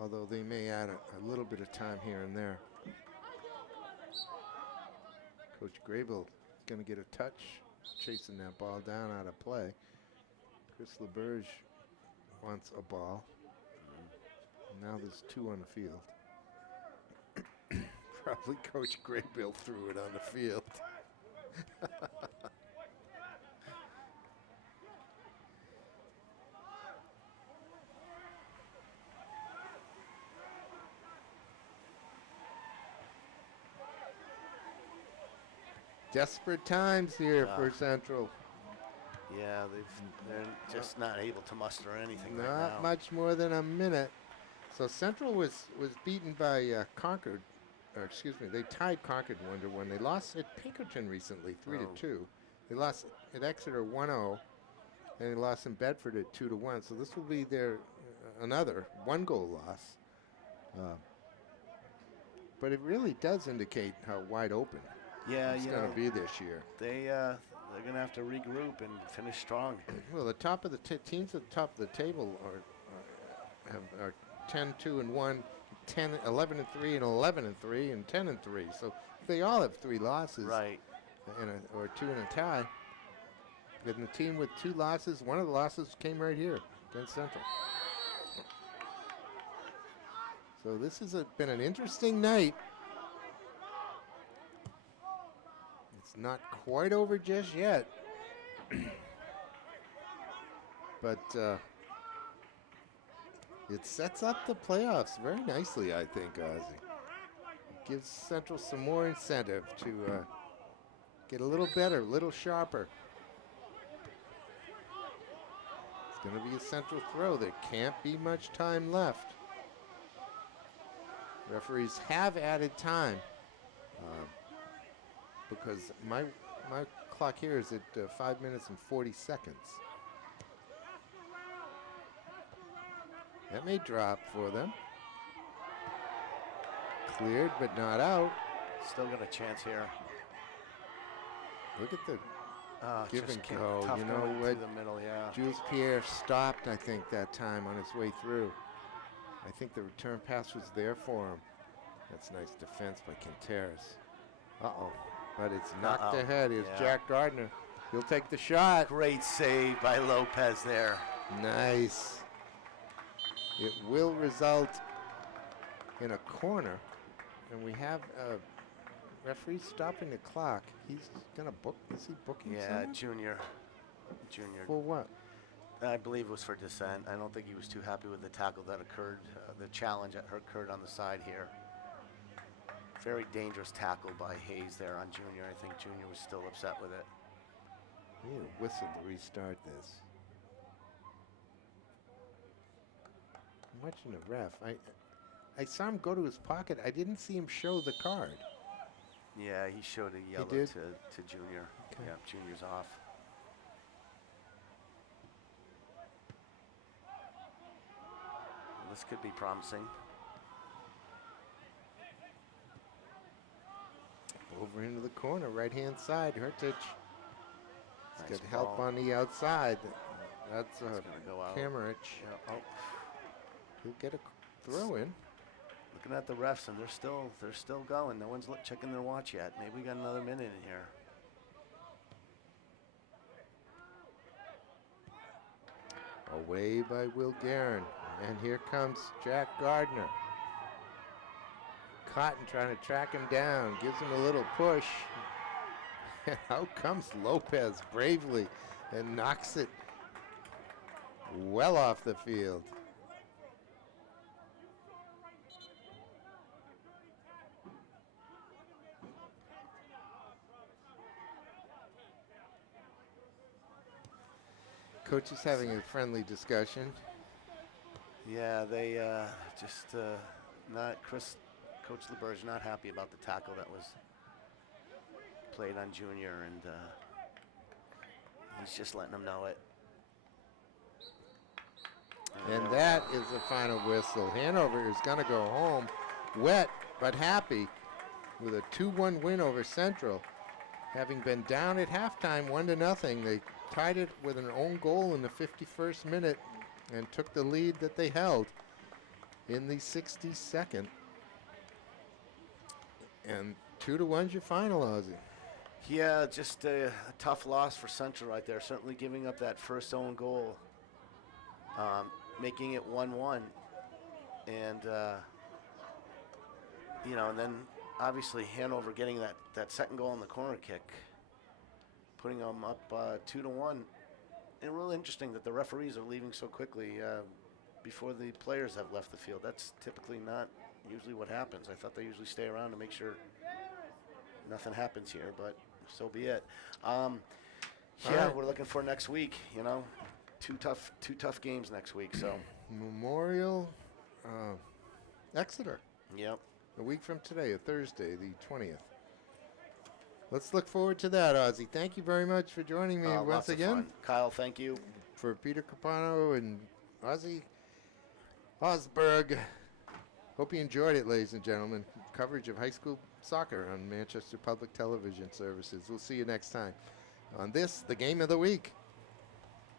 Although they may add a little bit of time here and there. Coach Graybill is going to get a touch, chasing that ball down out of play. Chris LeBurge wants a ball. Now there's 2 on the field. Probably Coach Graybill threw it on the field. Desperate times here for Central. Yeah, they're just not able to muster anything right now. Not much more than a minute. So Central was beaten by Concord, or excuse me, they tied Concord 1-1. They lost at Pinkerton recently, 3-2. They lost at Exeter 1-0, and they lost in Bedford at 2-1. So this will be their another 1-goal loss. But it really does indicate how wide open it's going to be this year. They're going to have to regroup and finish strong. Well, the top of the teams at the top of the table are 10-2-1, 11-3, and 11-3, and 10-3. So they all have 3 losses, right? Or 2 and a tie. And the team with 2 losses, one of the losses came right here against Central. So this has been an interesting night. It's not quite over just yet. But it sets up the playoffs very nicely, I think, Ozzy. It gives Central some more incentive to get a little better, a little sharper. It's going to be a Central throw. There can't be much time left. Referees have added time because my clock here is at 5 minutes and 40 seconds. That may drop for them. Cleared, but not out. Still got a chance here. Look at the give and go. Tough You know going what? through the middle, yeah. Jules Pierre stopped, I think, that time on his way through. I think the return pass was there for him. That's nice defense by Quinteros. Uh-oh. But it's knocked ahead. Here's Jack Gardner. He'll take the shot. Great save by Lopez there. Nice. It will result in a corner. And we have a referee stopping the clock. He's going to book. Is he booking someone? Junior. For what? I believe it was for dissent. I don't think he was too happy with the tackle that occurred, the challenge that occurred on the side here. Very dangerous tackle by Hayes there on Junior. I think Junior was still upset with it. We need a whistle to restart this. watching the ref. I saw him go to his pocket. I didn't see him show the card. Yeah, he showed a yellow did? to Junior. Okay. Yeah, Junior's off. Well, this could be promising. Over into the corner, right-hand side, Hertich. He's Nice got help ball. on the outside. That's It's gonna go out. Kammerich. Yeah. Oh, He'll get a throw in. looking at the refs, and they're still going. No one's checking their watch yet. Maybe we got another minute in here. Away by Will Guerin. And here comes Jack Gardner. Cotton trying to track him down. Gives him a little push. And out comes Lopez bravely and knocks it well off the field. Coach is having a friendly discussion. Yeah, they just not Coach LeBurge not happy about the tackle that was played on Junior, and he's just letting them know it. And that is the final whistle. Hanover is going to go home wet but happy with a 2-1 win over Central. Having been down at halftime 1-0, they tied it with an own goal in the 51st minute and took the lead that they held in the 62nd. And 2-1's your final, Ozzy. Yeah, just a tough loss for Central right there. Certainly giving up that first own goal, making it 1-1, and and then obviously Hanover getting that second goal on the corner kick, putting them up 2-1. And really interesting that the referees are leaving so quickly before the players have left the field. That's typically not usually what happens. I thought they usually stay around to make sure nothing happens here, but so be it. right. We're looking for next week. Two tough games next week. So Memorial Exeter. yep. A week from today, a Thursday, the 20th. Let's look forward to that, Ozzy. Thank you very much for joining me once Lots of again. fun. Kyle, thank you. For Peter Capano and Ozzy Osberg. Hope you enjoyed it, ladies and gentlemen. Coverage of high school soccer on Manchester Public Television Services. We'll see you next time on this, the Game of the Week.